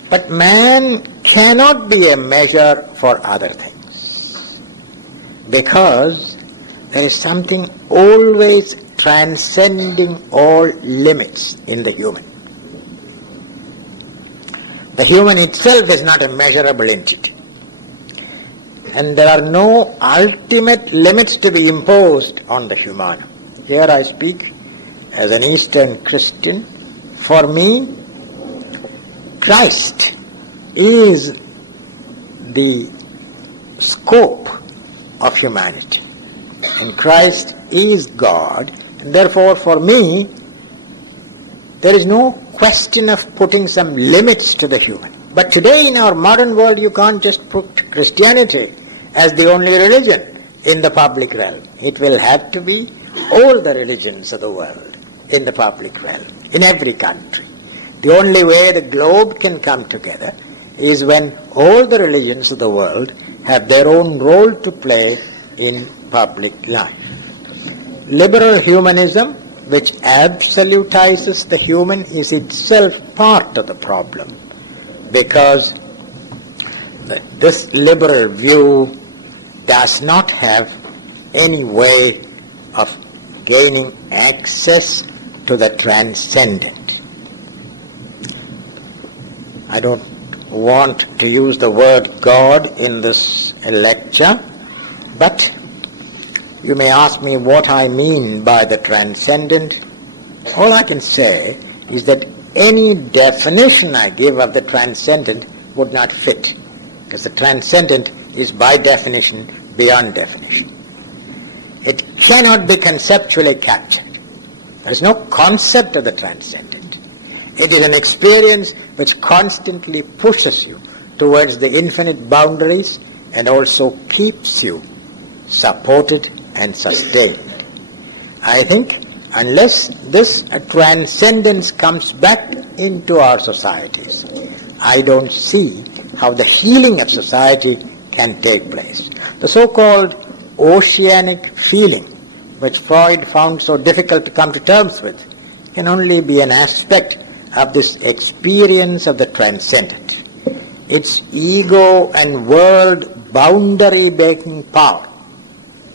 But man cannot be a measure for other things, because there is something always transcending all limits in the human. The human itself is not a measurable entity. And there are no ultimate limits to be imposed on the human. Here I speak as an Eastern Christian. For me, Christ is the scope of humanity. And Christ is God. And therefore, for me, There is no question of putting some limits to the human. But today in our modern world, you can't just put Christianity as the only religion in the public realm. It will have to be all the religions of the world in the public realm, in every country. The only way the globe can come together is when all the religions of the world have their own role to play in public life. Liberal humanism, which absolutizes the human, is itself part of the problem, because this liberal view does not have any way of gaining access to the transcendent. I don't want to use the word God in this lecture, but you may ask me what I mean by the transcendent. All I can say is that any definition I give of the transcendent would not fit, because the transcendent is by definition beyond definition. It cannot be conceptually captured. There is no concept of the transcendent. It is an experience which constantly pushes you towards the infinite boundaries and also keeps you supported and sustained. I think unless this transcendence comes back into our societies, I don't see how the healing of society can take place. The so-called oceanic feeling, which Freud found so difficult to come to terms with, can only be an aspect of this experience of the transcendent. Its ego and world boundary-breaking power.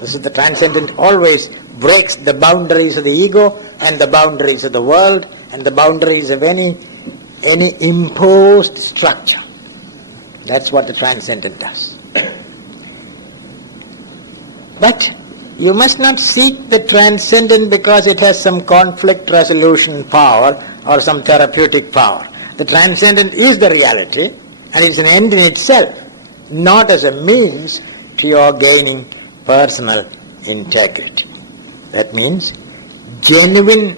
This is the transcendent always breaks the boundaries of the ego and the boundaries of the world and the boundaries of any imposed structure. That's what the transcendent does. But you must not seek the transcendent because it has some conflict resolution power or some therapeutic power. The transcendent is the reality and it's an end in itself, not as a means to your gaining personal integrity. That means genuine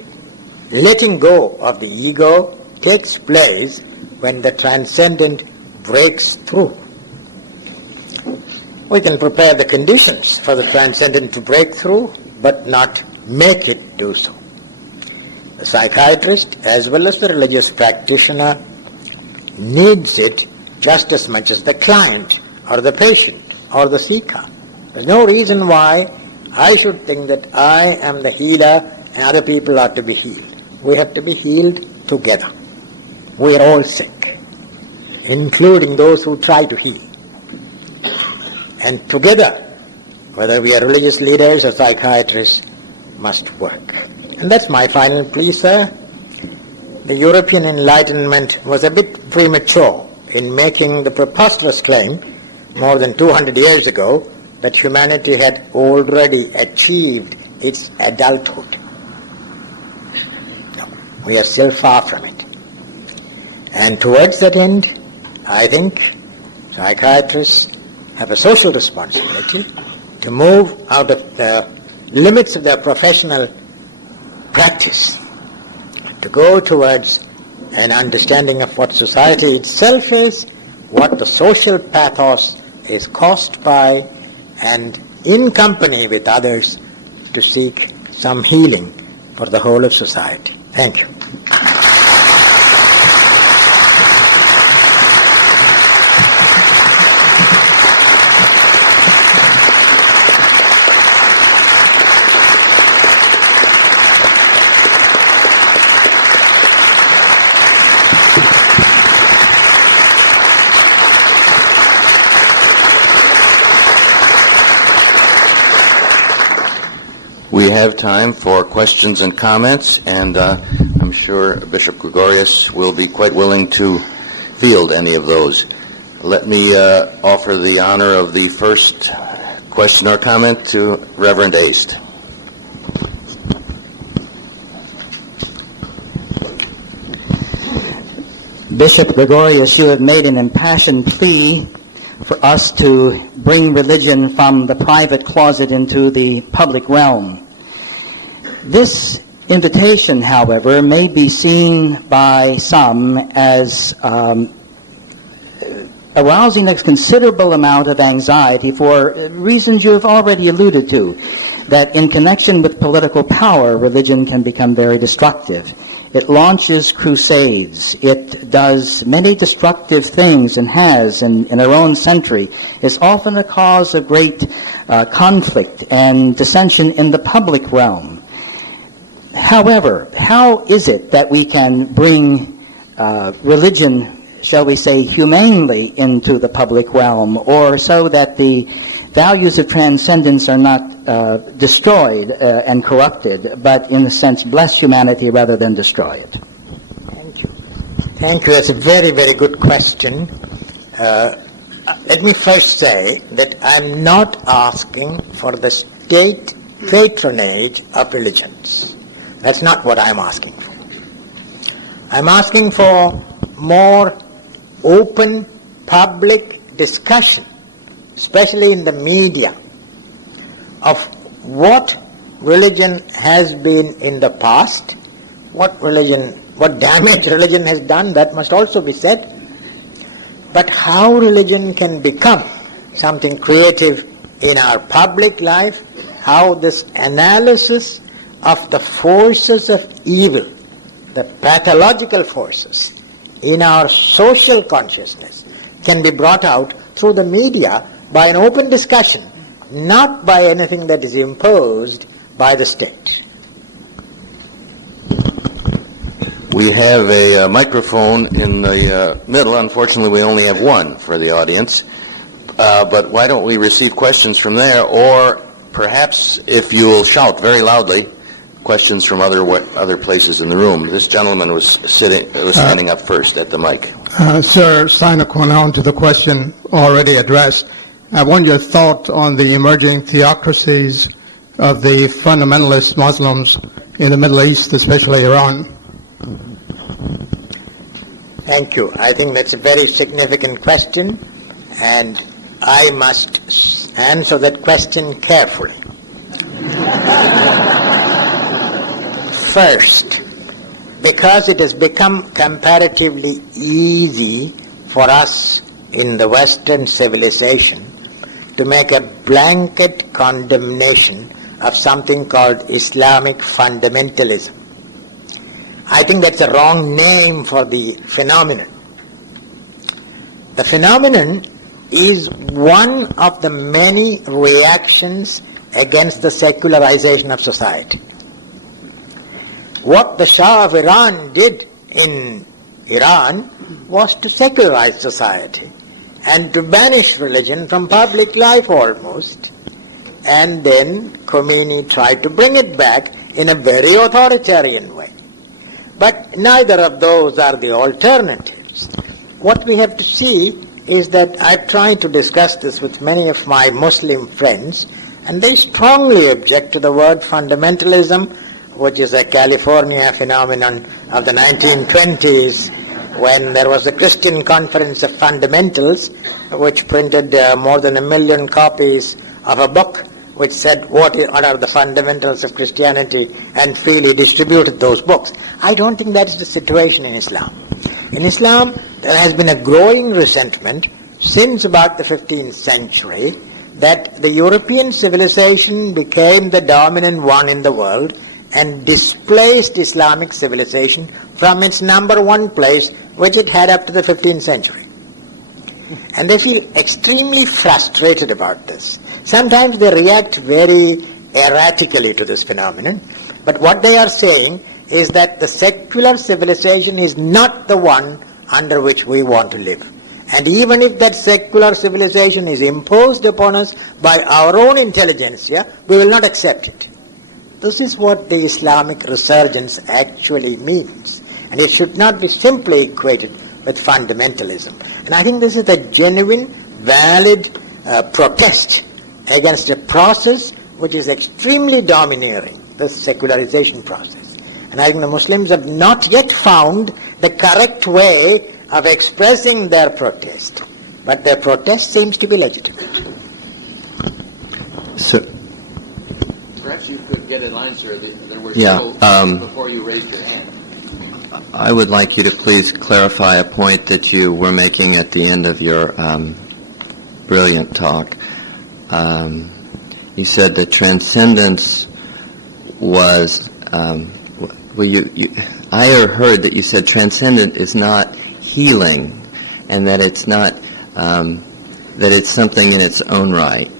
letting go of the ego takes place when the transcendent breaks through. We can prepare the conditions for the transcendent to break through, but not make it do so. The psychiatrist, as well as the religious practitioner, needs it just as much as the client or the patient or the seeker. There's no reason why I should think that I am the healer and other people are to be healed. We have to be healed together. We are all sick, including those who try to heal. And together, whether we are religious leaders or psychiatrists, must work. And that's my final plea, sir. The European Enlightenment was a bit premature in making the preposterous claim more than 200 years ago that humanity had already achieved its adulthood. No, we are still far from it. And towards that end, I think psychiatrists have a social responsibility to move out of the limits of their professional practice, to go towards an understanding of what society itself is, what the social pathos is caused by, and in company with others to seek some healing for the whole of society. Thank you. We have time for questions and comments, and I'm sure Bishop Gregorios will be quite willing to field any of those. Let me offer the honor of the first question or comment to Reverend Aist. Bishop Gregorios, you have made an impassioned plea for us to bring religion from the private closet into the public realm. This invitation, however, may be seen by some as arousing a considerable amount of anxiety for reasons you have already alluded to, that in connection with political power, religion can become very destructive. It launches crusades. It does many destructive things and has in our own century. It's often a cause of great conflict and dissension in the public realm. However, how is it that we can bring religion, shall we say, humanely into the public realm, or so that the values of transcendence are not destroyed and corrupted, but in a sense bless humanity rather than destroy it? Thank you. Thank you. That's a very, very good question. Let me first say that I'm not asking for the state patronage of religions. That's not what I'm asking for. I'm asking for more open public discussion, especially in the media, of what religion has been in the past, what damage religion has done, that must also be said, but how religion can become something creative in our public life, how this analysis of the forces of evil, the pathological forces in our social consciousness can be brought out through the media by an open discussion, not by anything that is imposed by the state. We have a microphone in the middle. Unfortunately, we only have one for the audience. But why don't we receive questions from there, or perhaps if you'll shout very loudly, questions from other places in the room. This gentleman was standing up first at the mic. Sir, sign on to the question already addressed. I want your thought on the emerging theocracies of the fundamentalist Muslims in the Middle East, especially Iran. Thank you. I think that's a very significant question, and I must answer that question carefully. First, because it has become comparatively easy for us in the Western civilization to make a blanket condemnation of something called Islamic fundamentalism. I think that's a wrong name for the phenomenon. The phenomenon is one of the many reactions against the secularization of society. What the Shah of Iran did in Iran was to secularize society and to banish religion from public life almost. And then Khomeini tried to bring it back in a very authoritarian way. But neither of those are the alternatives. What we have to see is that I've tried to discuss this with many of my Muslim friends, and they strongly object to the word fundamentalism, which is a California phenomenon of the 1920s, when there was a Christian Conference of Fundamentals, which printed more than 1 million copies of a book which said what are the fundamentals of Christianity, and freely distributed those books. I don't think that is the situation in Islam. In Islam, there has been a growing resentment since about the 15th century that the European civilization became the dominant one in the world and displaced Islamic civilization from its number one place, which it had up to the 15th century. And they feel extremely frustrated about this. Sometimes they react very erratically to this phenomenon, but what they are saying is that the secular civilization is not the one under which we want to live. And even if that secular civilization is imposed upon us by our own intelligentsia, we will not accept it. This is what the Islamic resurgence actually means. And it should not be simply equated with fundamentalism. And I think this is a genuine, valid protest against a process which is extremely domineering, the secularization process. And I think the Muslims have not yet found the correct way of expressing their protest. But their protest seems to be legitimate. So, perhaps you could get in line, sir. There were Yeah, still before you raised your hand. I would like you to please clarify a point that you were making at the end of your brilliant talk. You said that transcendence was, I heard that you said transcendent is not healing, and that it's not, that it's something in its own right.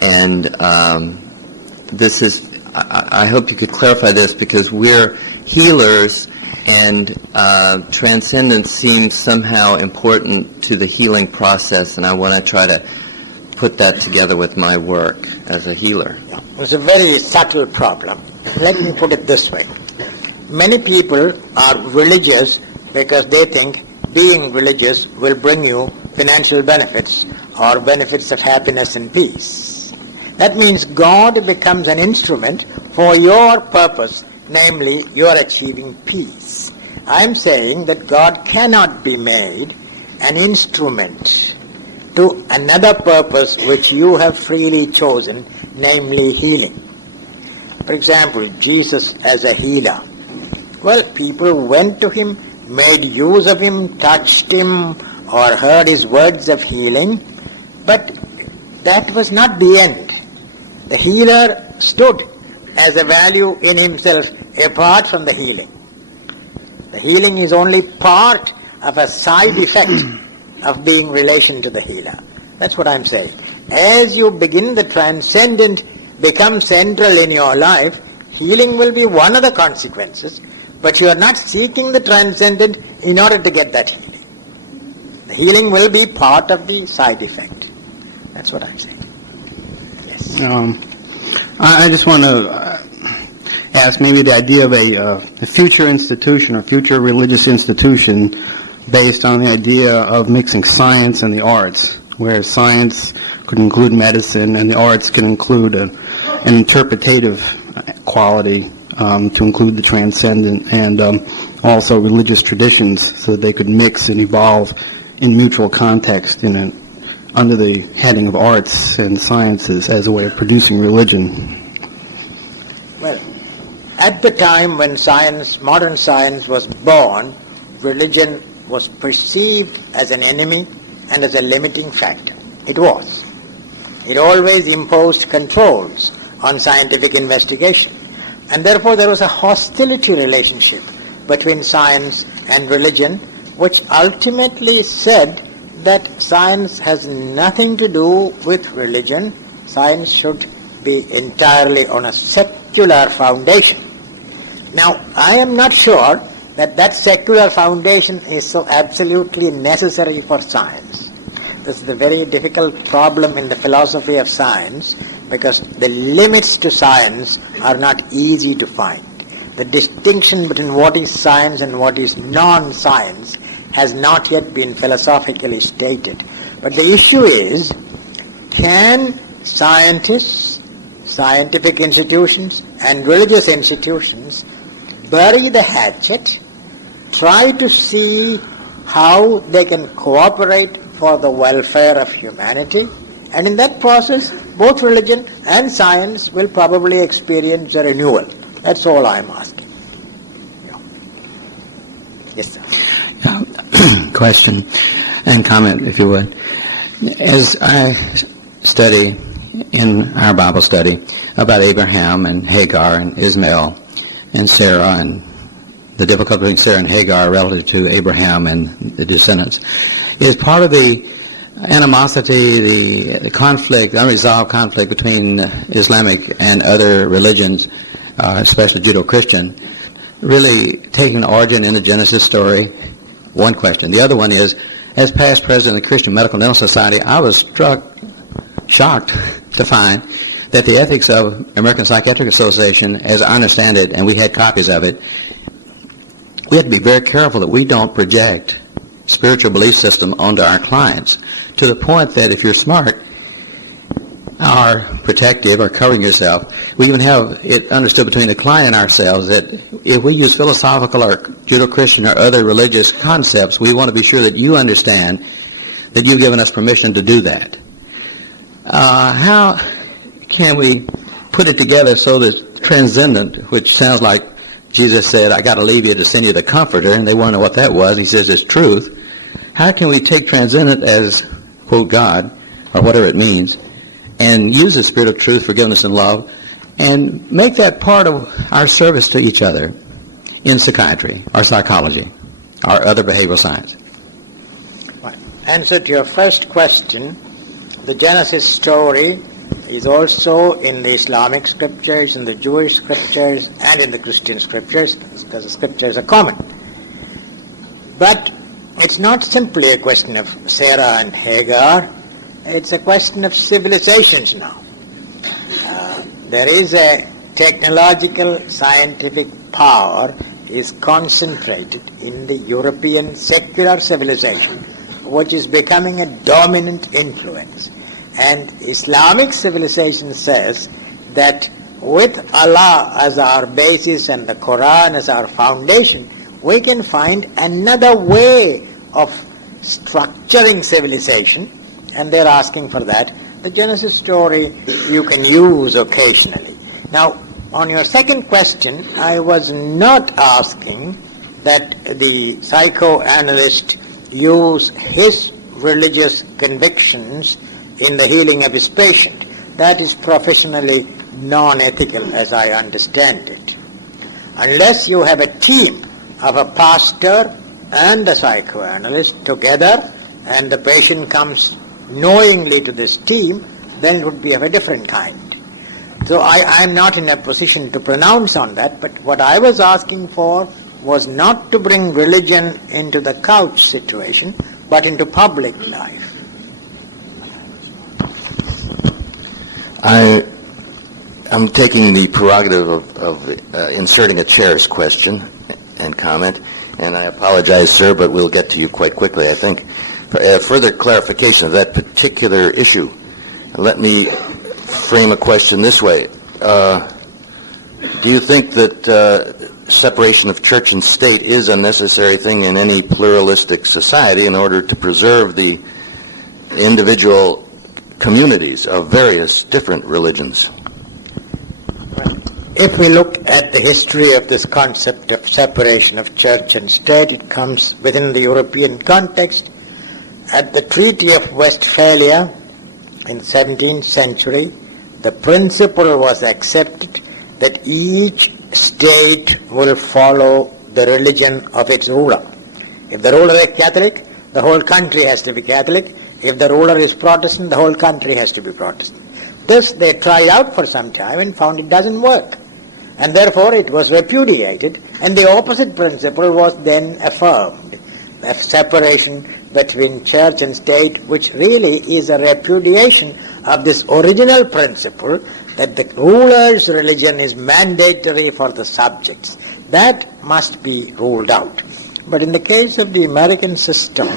And this is, I hope you could clarify this, because we're healers, and transcendence seems somehow important to the healing process, and I want to try to put that together with my work as a healer. It's a very subtle problem. Let me put it this way. Many people are religious because they think being religious will bring you financial benefits or benefits of happiness and peace. That means God becomes an instrument for your purpose, namely you are achieving peace. I'm saying that God cannot be made an instrument to another purpose which you have freely chosen, namely healing. For example, Jesus as a healer. Well, people went to him, made use of him, touched him, or heard his words of healing, but that was not the end. The healer stood as a value in himself apart from the healing. The healing is only part of a side effect of being relation to the healer. That's what I'm saying. As you begin, the transcendent becomes central in your life, healing will be one of the consequences, but you are not seeking the transcendent in order to get that healing. The healing will be part of the side effect. That's what I'm saying. Yes. I just want to ask maybe the idea of a future institution or future religious institution based on the idea of mixing science and the arts, where science could include medicine and the arts can include an interpretative quality to include the transcendent, and also religious traditions, so that they could mix and evolve in mutual context under the heading of arts and sciences as a way of producing religion. Well, at the time when science, modern science was born, religion was perceived as an enemy and as a limiting factor. It was. It always imposed controls on scientific investigation, and therefore there was a hostility relationship between science and religion, which ultimately said that science has nothing to do with religion. Science should be entirely on a secular foundation. Now, I am not sure that that secular foundation is so absolutely necessary for science. This is a very difficult problem in the philosophy of science, because the limits to science are not easy to find. The distinction between what is science and what is non-science has not yet been philosophically stated. But the issue is, can scientists, scientific institutions, and religious institutions bury the hatchet, try to see how they can cooperate for the welfare of humanity, and in that process both religion and science will probably experience a renewal. That's all I'm asking. Yeah. Yes, sir. Question and comment, if you would. As I study in our Bible study about Abraham and Hagar and Ishmael and Sarah, and the difficulty between Sarah and Hagar relative to Abraham and the descendants, is part of the animosity, the conflict, the unresolved conflict between Islamic and other religions, especially Judeo-Christian, really taking origin in the Genesis story? One question. The other one is, as past president of the Christian Medical Dental Society, I was shocked to find that the ethics of American Psychiatric Association, as I understand it, and we had copies of it, we have to be very careful that we don't project spiritual belief system onto our clients, to the point that if you're smart or protective or covering yourself, we even have it understood between the client and ourselves that if we use philosophical or Judeo-Christian or other religious concepts, we want to be sure that you understand that you've given us permission to do that. How can we put it together so that transcendent, which sounds like Jesus said, I got to leave you to send you the Comforter, and they want to know what that was. He says it's truth. How can we take transcendent as, quote, God, or whatever it means, and use the spirit of truth, forgiveness, and love, and make that part of our service to each other in psychiatry, or psychology, or other behavioral science? Answer to your first question, the Genesis story is also in the Islamic scriptures, in the Jewish scriptures, and in the Christian scriptures, because the scriptures are common. But it's not simply a question of Sarah and Hagar, it's a question of civilizations now. There is a technological, scientific power is concentrated in the European secular civilization, which is becoming a dominant influence. And Islamic civilization says that with Allah as our basis and the Quran as our foundation, we can find another way of structuring civilization, and they're asking for that. The Genesis story you can use occasionally. Now, on your second question, I was not asking that the psychoanalyst use his religious convictions in the healing of his patient. That is professionally non-ethical as I understand it. Unless you have a team of a pastor and a psychoanalyst together and the patient comes knowingly to this team, then it would be of a different kind. So I'm not in a position to pronounce on that, but what I was asking for was not to bring religion into the couch situation, but into public life. I'm taking the prerogative of inserting a chair's question and comment, and I apologize, sir, but we'll get to you quite quickly, I think. For further clarification of that particular issue, let me frame a question this way. Do you think that separation of church and state is a necessary thing in any pluralistic society in order to preserve the individual communities of various different religions? If we look at the history of this concept of separation of church and state, it comes within the European context. At the Treaty of Westphalia in the 17th century, the principle was accepted that each state will follow the religion of its ruler. If the ruler is Catholic, the whole country has to be Catholic. If the ruler is Protestant, the whole country has to be Protestant. This they tried out for some time and found it doesn't work. And therefore it was repudiated, and the opposite principle was then affirmed, a separation between church and state, which really is a repudiation of this original principle that the ruler's religion is mandatory for the subjects. That must be ruled out. But in the case of the American system,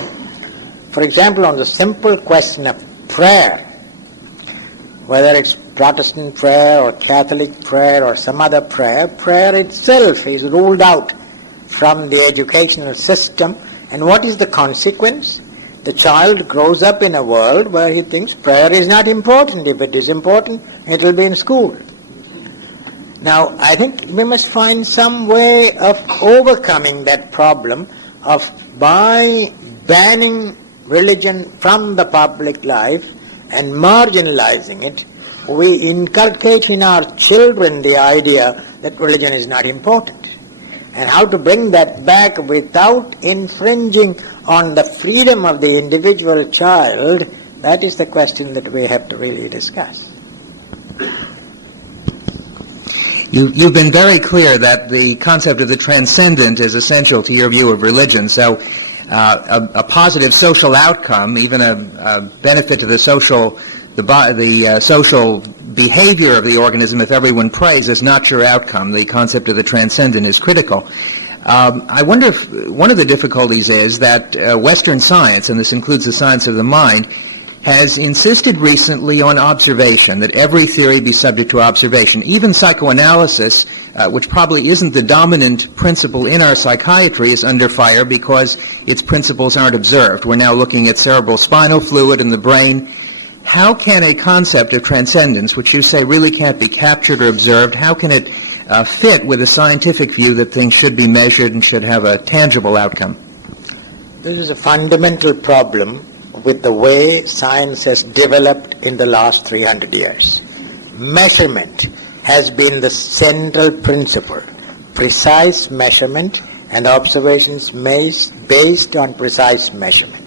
for example, on the simple question of prayer, whether it's Protestant prayer or Catholic prayer or some other prayer, prayer itself is ruled out from the educational system. And what is the consequence? The child grows up in a world where he thinks prayer is not important. If it is important, it will be in school. Now, I think we must find some way of overcoming that problem of by banning religion from the public life and marginalizing it, we inculcate in our children the idea that religion is not important. And how to bring that back without infringing on the freedom of the individual child, that is the question that we have to really discuss. You've been very clear that the concept of the transcendent is essential to your view of religion. So a positive social outcome, even a benefit to the social behavior of the organism if everyone prays, is not your outcome. The concept of the transcendent is critical. I wonder if one of the difficulties is that Western science, and this includes the science of the mind, has insisted recently on observation, that every theory be subject to observation. Even psychoanalysis, which probably isn't the dominant principle in our psychiatry, is under fire because its principles aren't observed. We're now looking at cerebral spinal fluid in the brain, how can a concept of transcendence, which you say really can't be captured or observed, how can it fit with a scientific view that things should be measured and should have a tangible outcome? This is a fundamental problem with the way science has developed in the last 300 years. Measurement has been the central principle. Precise measurement and observations based on precise measurement.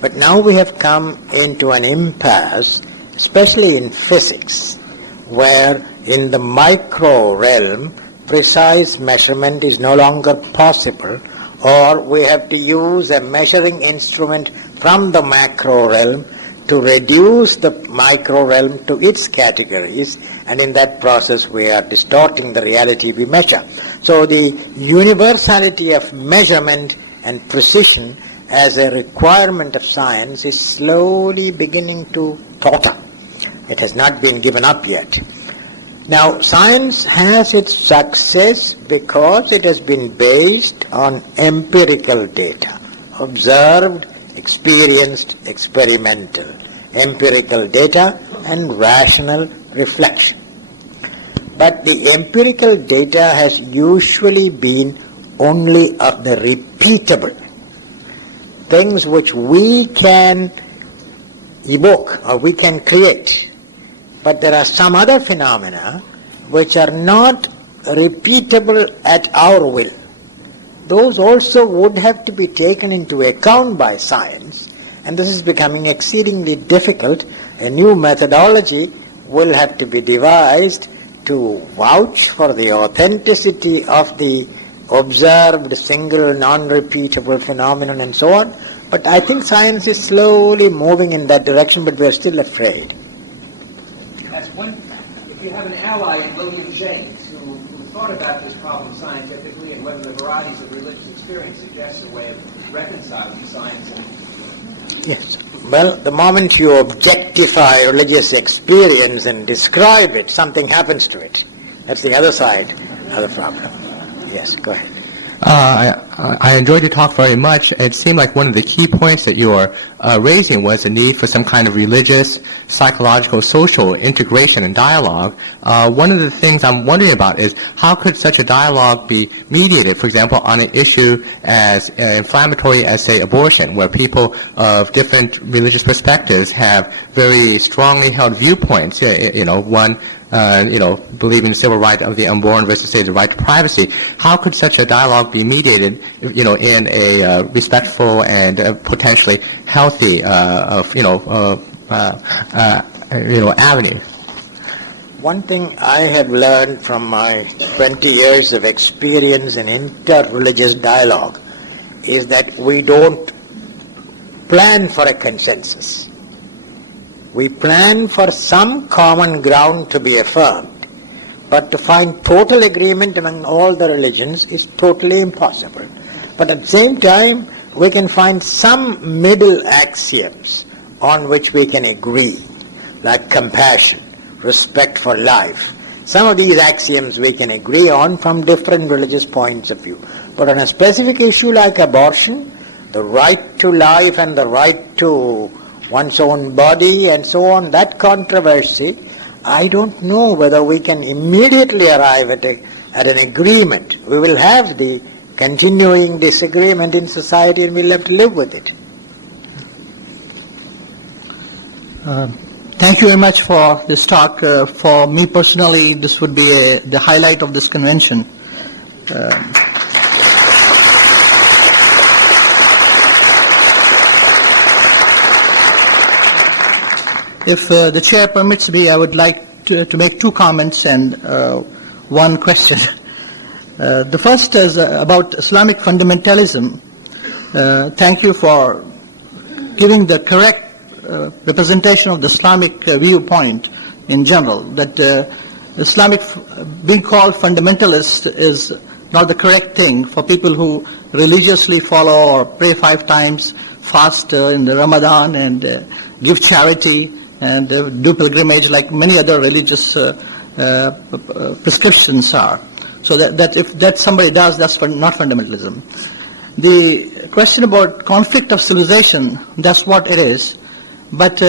But now we have come into an impasse, especially in physics, where in the micro realm, precise measurement is no longer possible, or we have to use a measuring instrument from the macro realm to reduce the micro realm to its categories, and in that process we are distorting the reality we measure. So the universality of measurement and precision as a requirement of science is slowly beginning to totter. It has not been given up yet. Now, science has its success because it has been based on empirical data, observed, experienced, experimental, empirical data and rational reflection. But the empirical data has usually been only of the repeatable, things which we can evoke or we can create. But there are some other phenomena which are not repeatable at our will. Those also would have to be taken into account by science, and this is becoming exceedingly difficult. A new methodology will have to be devised to vouch for the authenticity of the observed single non-repeatable phenomenon and so on. But I think science is slowly moving in that direction, but we are still afraid. That's one. If you have an ally in William James who thought about this problem scientifically and whether the varieties of religious experience suggests a way of reconciling science and... Yes. Well, the moment you objectify religious experience and describe it, something happens to it. That's the other side of the problem. Yes, go ahead. I enjoyed your talk very much. It seemed like one of the key points that you were raising was the need for some kind of religious, psychological, social integration and dialogue. One of the things I'm wondering about is how could such a dialogue be mediated, for example, on an issue as inflammatory as, say, abortion, where people of different religious perspectives have very strongly held viewpoints, one believing the civil right of the unborn versus, say, the right to privacy. How could such a dialogue be mediated, in a respectful and potentially healthy, avenue? One thing I have learned from my 20 years of experience in inter-religious dialogue is that we don't plan for a consensus. We plan for some common ground to be affirmed, but to find total agreement among all the religions is totally impossible. But at the same time, we can find some middle axioms on which we can agree, like compassion, respect for life. Some of these axioms we can agree on from different religious points of view. But on a specific issue like abortion, the right to life and the right to one's own body and so on, that controversy, I don't know whether we can immediately arrive at an agreement. We will have the continuing disagreement in society and we'll have to live with it. Thank you very much for this talk. For me personally, this would be the highlight of this convention. If the chair permits me, I would like to make two comments and one question. The first is about Islamic fundamentalism. Thank you for giving the correct representation of the Islamic viewpoint in general, that Islamic being called fundamentalist is not the correct thing for people who religiously follow or pray 5 times, fast in the Ramadan and give charity and do pilgrimage like many other religious prescriptions are. So that if that somebody does, that's not fundamentalism. The question about conflict of civilization, that's what it is. But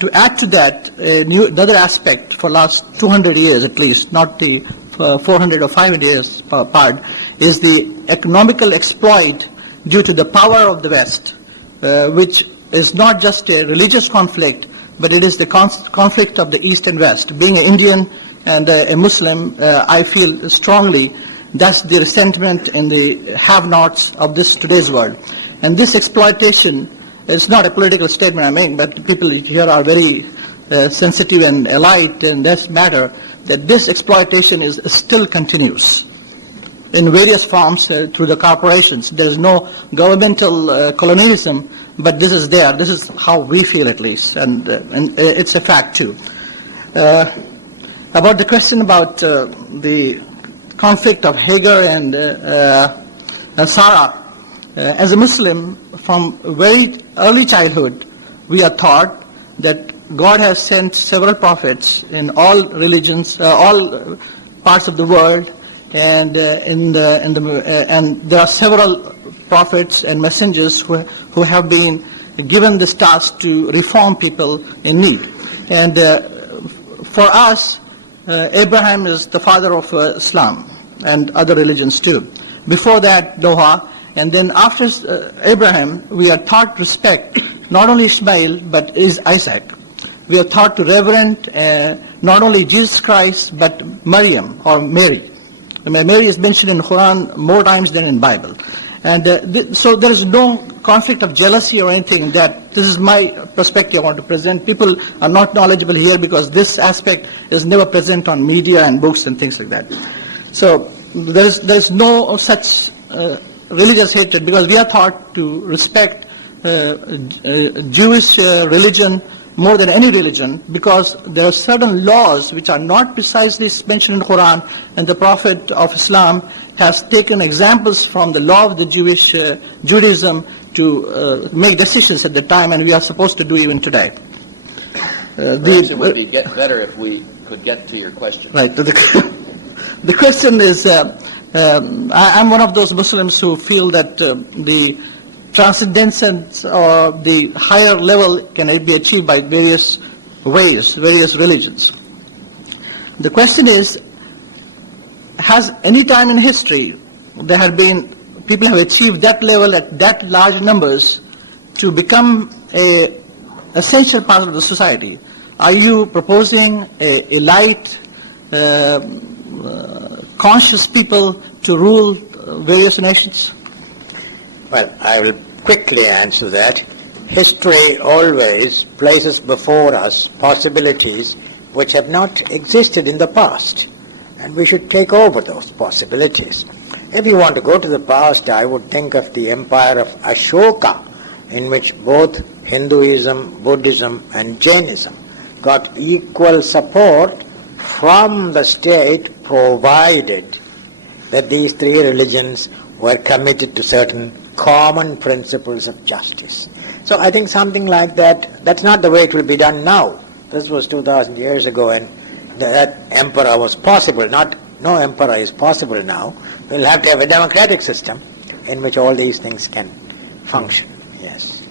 to add to that, another aspect for last 200 years at least, not the 400 or 500 years part, is the economical exploit due to the power of the West, which is not just a religious conflict, but it is the conflict of the East and West. Being an Indian and a Muslim, I feel strongly that's the resentment in the have-nots of today's world. And this exploitation is not a political statement I make, but people here are very sensitive and allied in this matter, that this exploitation still continues in various forms through the corporations. There is no governmental colonialism, but this is there. This is how we feel, at least, and it's a fact too. About the question about the conflict of Hagar and Sarah, as a Muslim, from very early childhood, we are taught that God has sent several prophets in all religions, all parts of the world, and and there are several prophets and messengers who have been given this task to reform people in need. And for us, Abraham is the father of Islam and other religions too. Before that, Noah, and then after Abraham, we are taught to respect not only Ishmael but Isaac. We are taught to reverend not only Jesus Christ but Maryam or Mary. Mary is mentioned in the Quran more times than in the Bible. And so there is no conflict of jealousy or anything. That this is my perspective I want to present. People are not knowledgeable here because this aspect is never present on media and books and things like that. So there is no such religious hatred, because we are taught to respect Jewish religion more than any religion, because there are certain laws which are not precisely mentioned in the Quran, and the Prophet of Islam has taken examples from the law of the Judaism to make decisions at the time, and we are supposed to do even today. Perhaps it would be better if we could get to your question. Right. The question is, I'm one of those Muslims who feel that the transcendence or the higher level can be achieved by various ways, various religions. The question is, has any time in history there have been people have achieved that level at that large numbers to become a essential part of the society? Are you proposing a elite, conscious people to rule various nations? Well, I will quickly answer that. History always places before us possibilities which have not existed in the past, and we should take over those possibilities. If you want to go to the past, I would think of the empire of Ashoka, in which both Hinduism, Buddhism, and Jainism got equal support from the state, provided that these three religions were committed to certain common principles of justice. So I think something like that, that's not the way it will be done now. This was 2,000 years ago, and that emperor was possible. No emperor is possible now. We'll have to have a democratic system in which all these things can function. Yes.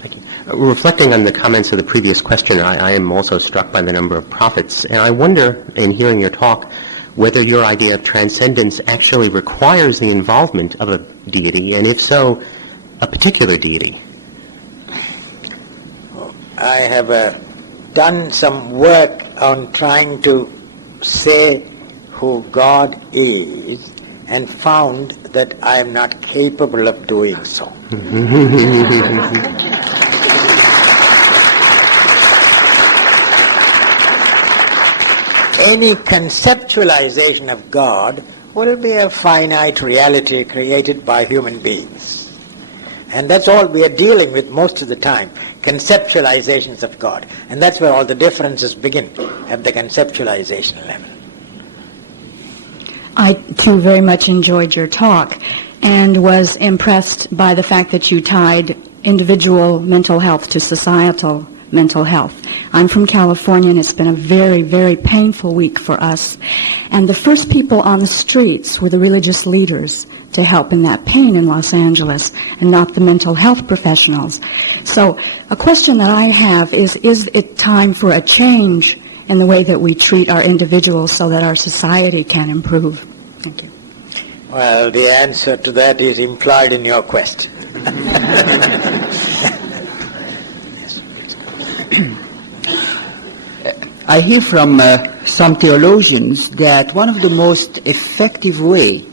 Thank you. Reflecting on the comments of the previous questioner, I am also struck by the number of prophets, and I wonder, in hearing your talk, whether your idea of transcendence actually requires the involvement of a deity, and if so, a particular deity. I have done some work on trying to say who God is, and found that I am not capable of doing so. Any conceptualization of God will be a finite reality created by human beings. And that's all we are dealing with most of the time, conceptualizations of God. And that's where all the differences begin, at the conceptualization level. I, too, very much enjoyed your talk and was impressed by the fact that you tied individual mental health to societal mental health. I'm from California, and it's been a very, very painful week for us. And the first people on the streets were the religious leaders to help in that pain in Los Angeles, and not the mental health professionals. So a question that I have is it time for a change in the way that we treat our individuals so that our society can improve? Thank you. Well, the answer to that is implied in your question. I hear from some theologians that one of the most effective ways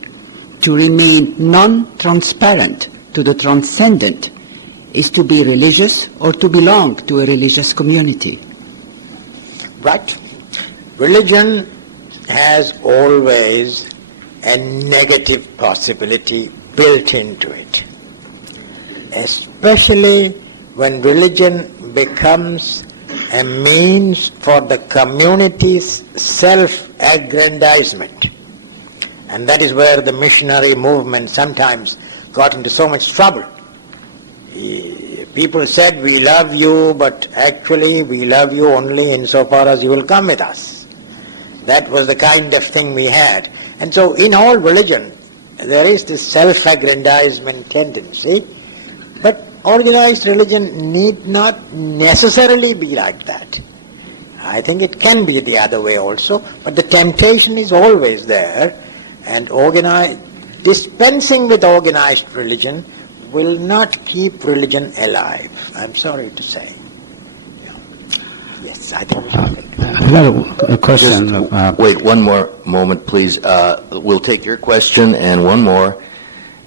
to remain non-transparent to the transcendent is to be religious or to belong to a religious community. Right. Religion has always a negative possibility built into it, especially when religion becomes a means for the community's self-aggrandizement. And that is where the missionary movement sometimes got into so much trouble. People said, we love you, but actually we love you only insofar as you will come with us. That was the kind of thing we had. And so in all religion, there is this self-aggrandizement tendency, but organized religion need not necessarily be like that. I think it can be the other way also, but the temptation is always there, and dispensing with organized religion will not keep religion alive, I'm sorry to say. Yeah. Yes, I think we should. I have a question. Just wait one more moment, please. We'll take your question and one more,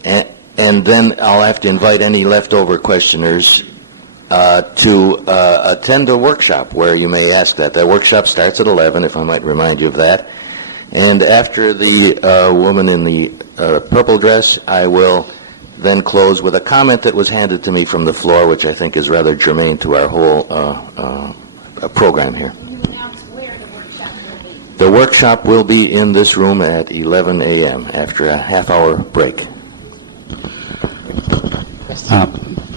and then I'll have to invite any leftover questioners to attend a workshop where you may ask that. That workshop starts at 11, if I might remind you of that. And after the woman in the purple dress, I will then close with a comment that was handed to me from the floor, which I think is rather germane to our whole program here. The workshop will be in this room at 11 a.m. after a half-hour break.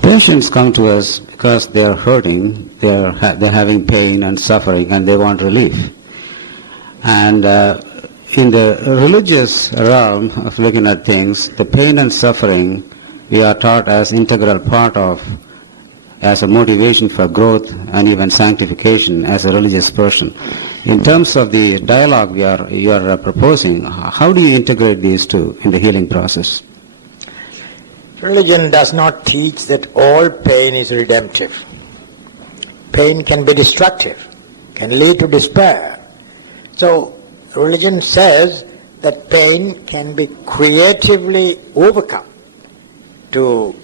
Patients come to us because they're hurting, they're having pain and suffering, and they want relief. And in the religious realm of looking at things, the pain and suffering we are taught as integral part of, as a motivation for growth and even sanctification as a religious person. In terms of the dialogue you are proposing, how do you integrate these two in the healing process? Religion does not teach that all pain is redemptive. Pain can be destructive, can lead to despair. So religion says that pain can be creatively overcome to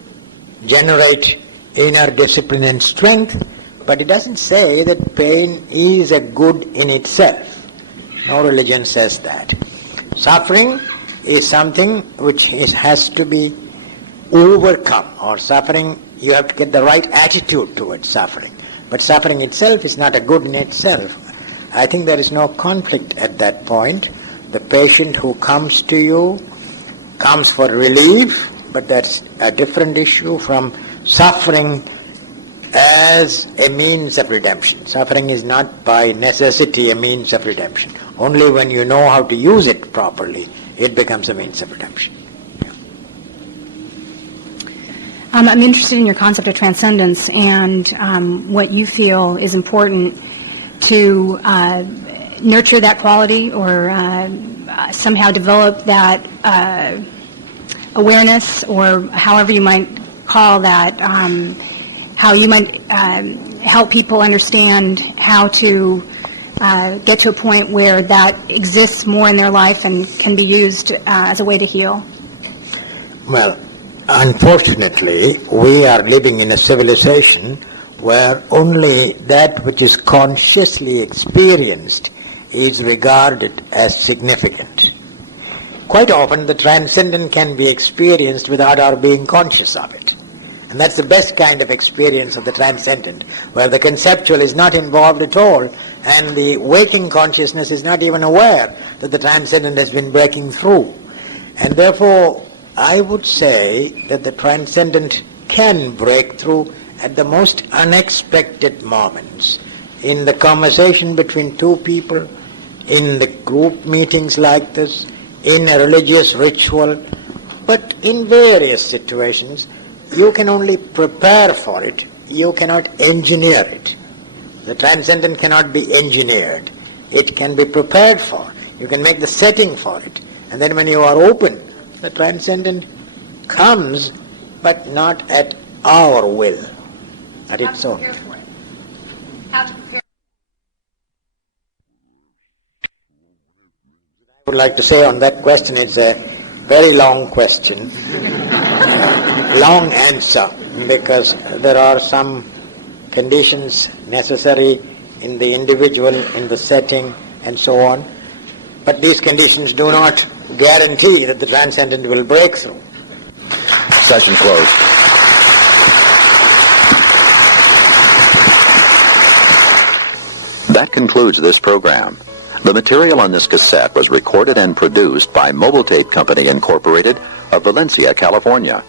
generate inner discipline and strength, but it doesn't say that pain is a good in itself. No religion says that. Suffering is something which has to be overcome, or suffering, you have to get the right attitude towards suffering. But suffering itself is not a good in itself. I think there is no conflict at that point. The patient who comes to you comes for relief, but that's a different issue from suffering as a means of redemption. Suffering is not by necessity a means of redemption. Only when you know how to use it properly, it becomes a means of redemption. I'm interested in your concept of transcendence and what you feel is important to nurture that quality or somehow develop that awareness, or however you might call that, how you might help people understand how to get to a point where that exists more in their life and can be used as a way to heal? Well, unfortunately, we are living in a civilization where only that which is consciously experienced is regarded as significant. Quite often the transcendent can be experienced without our being conscious of it. And that's the best kind of experience of the transcendent, where the conceptual is not involved at all, and the waking consciousness is not even aware that the transcendent has been breaking through. And therefore, I would say that the transcendent can break through at the most unexpected moments, in the conversation between two people, in the group meetings like this, in a religious ritual, but in various situations, you can only prepare for it. You cannot engineer it. The transcendent cannot be engineered. It can be prepared for. You can make the setting for it. And then when you are open, the transcendent comes, but not at our will, at its own. I would like to say on that question, it's a very long question, long answer, because there are some conditions necessary in the individual, in the setting, and so on. But these conditions do not guarantee that the transcendent will break through. Session closed. That concludes this program. The material on this cassette was recorded and produced by Mobile Tape Company Incorporated of Valencia, California.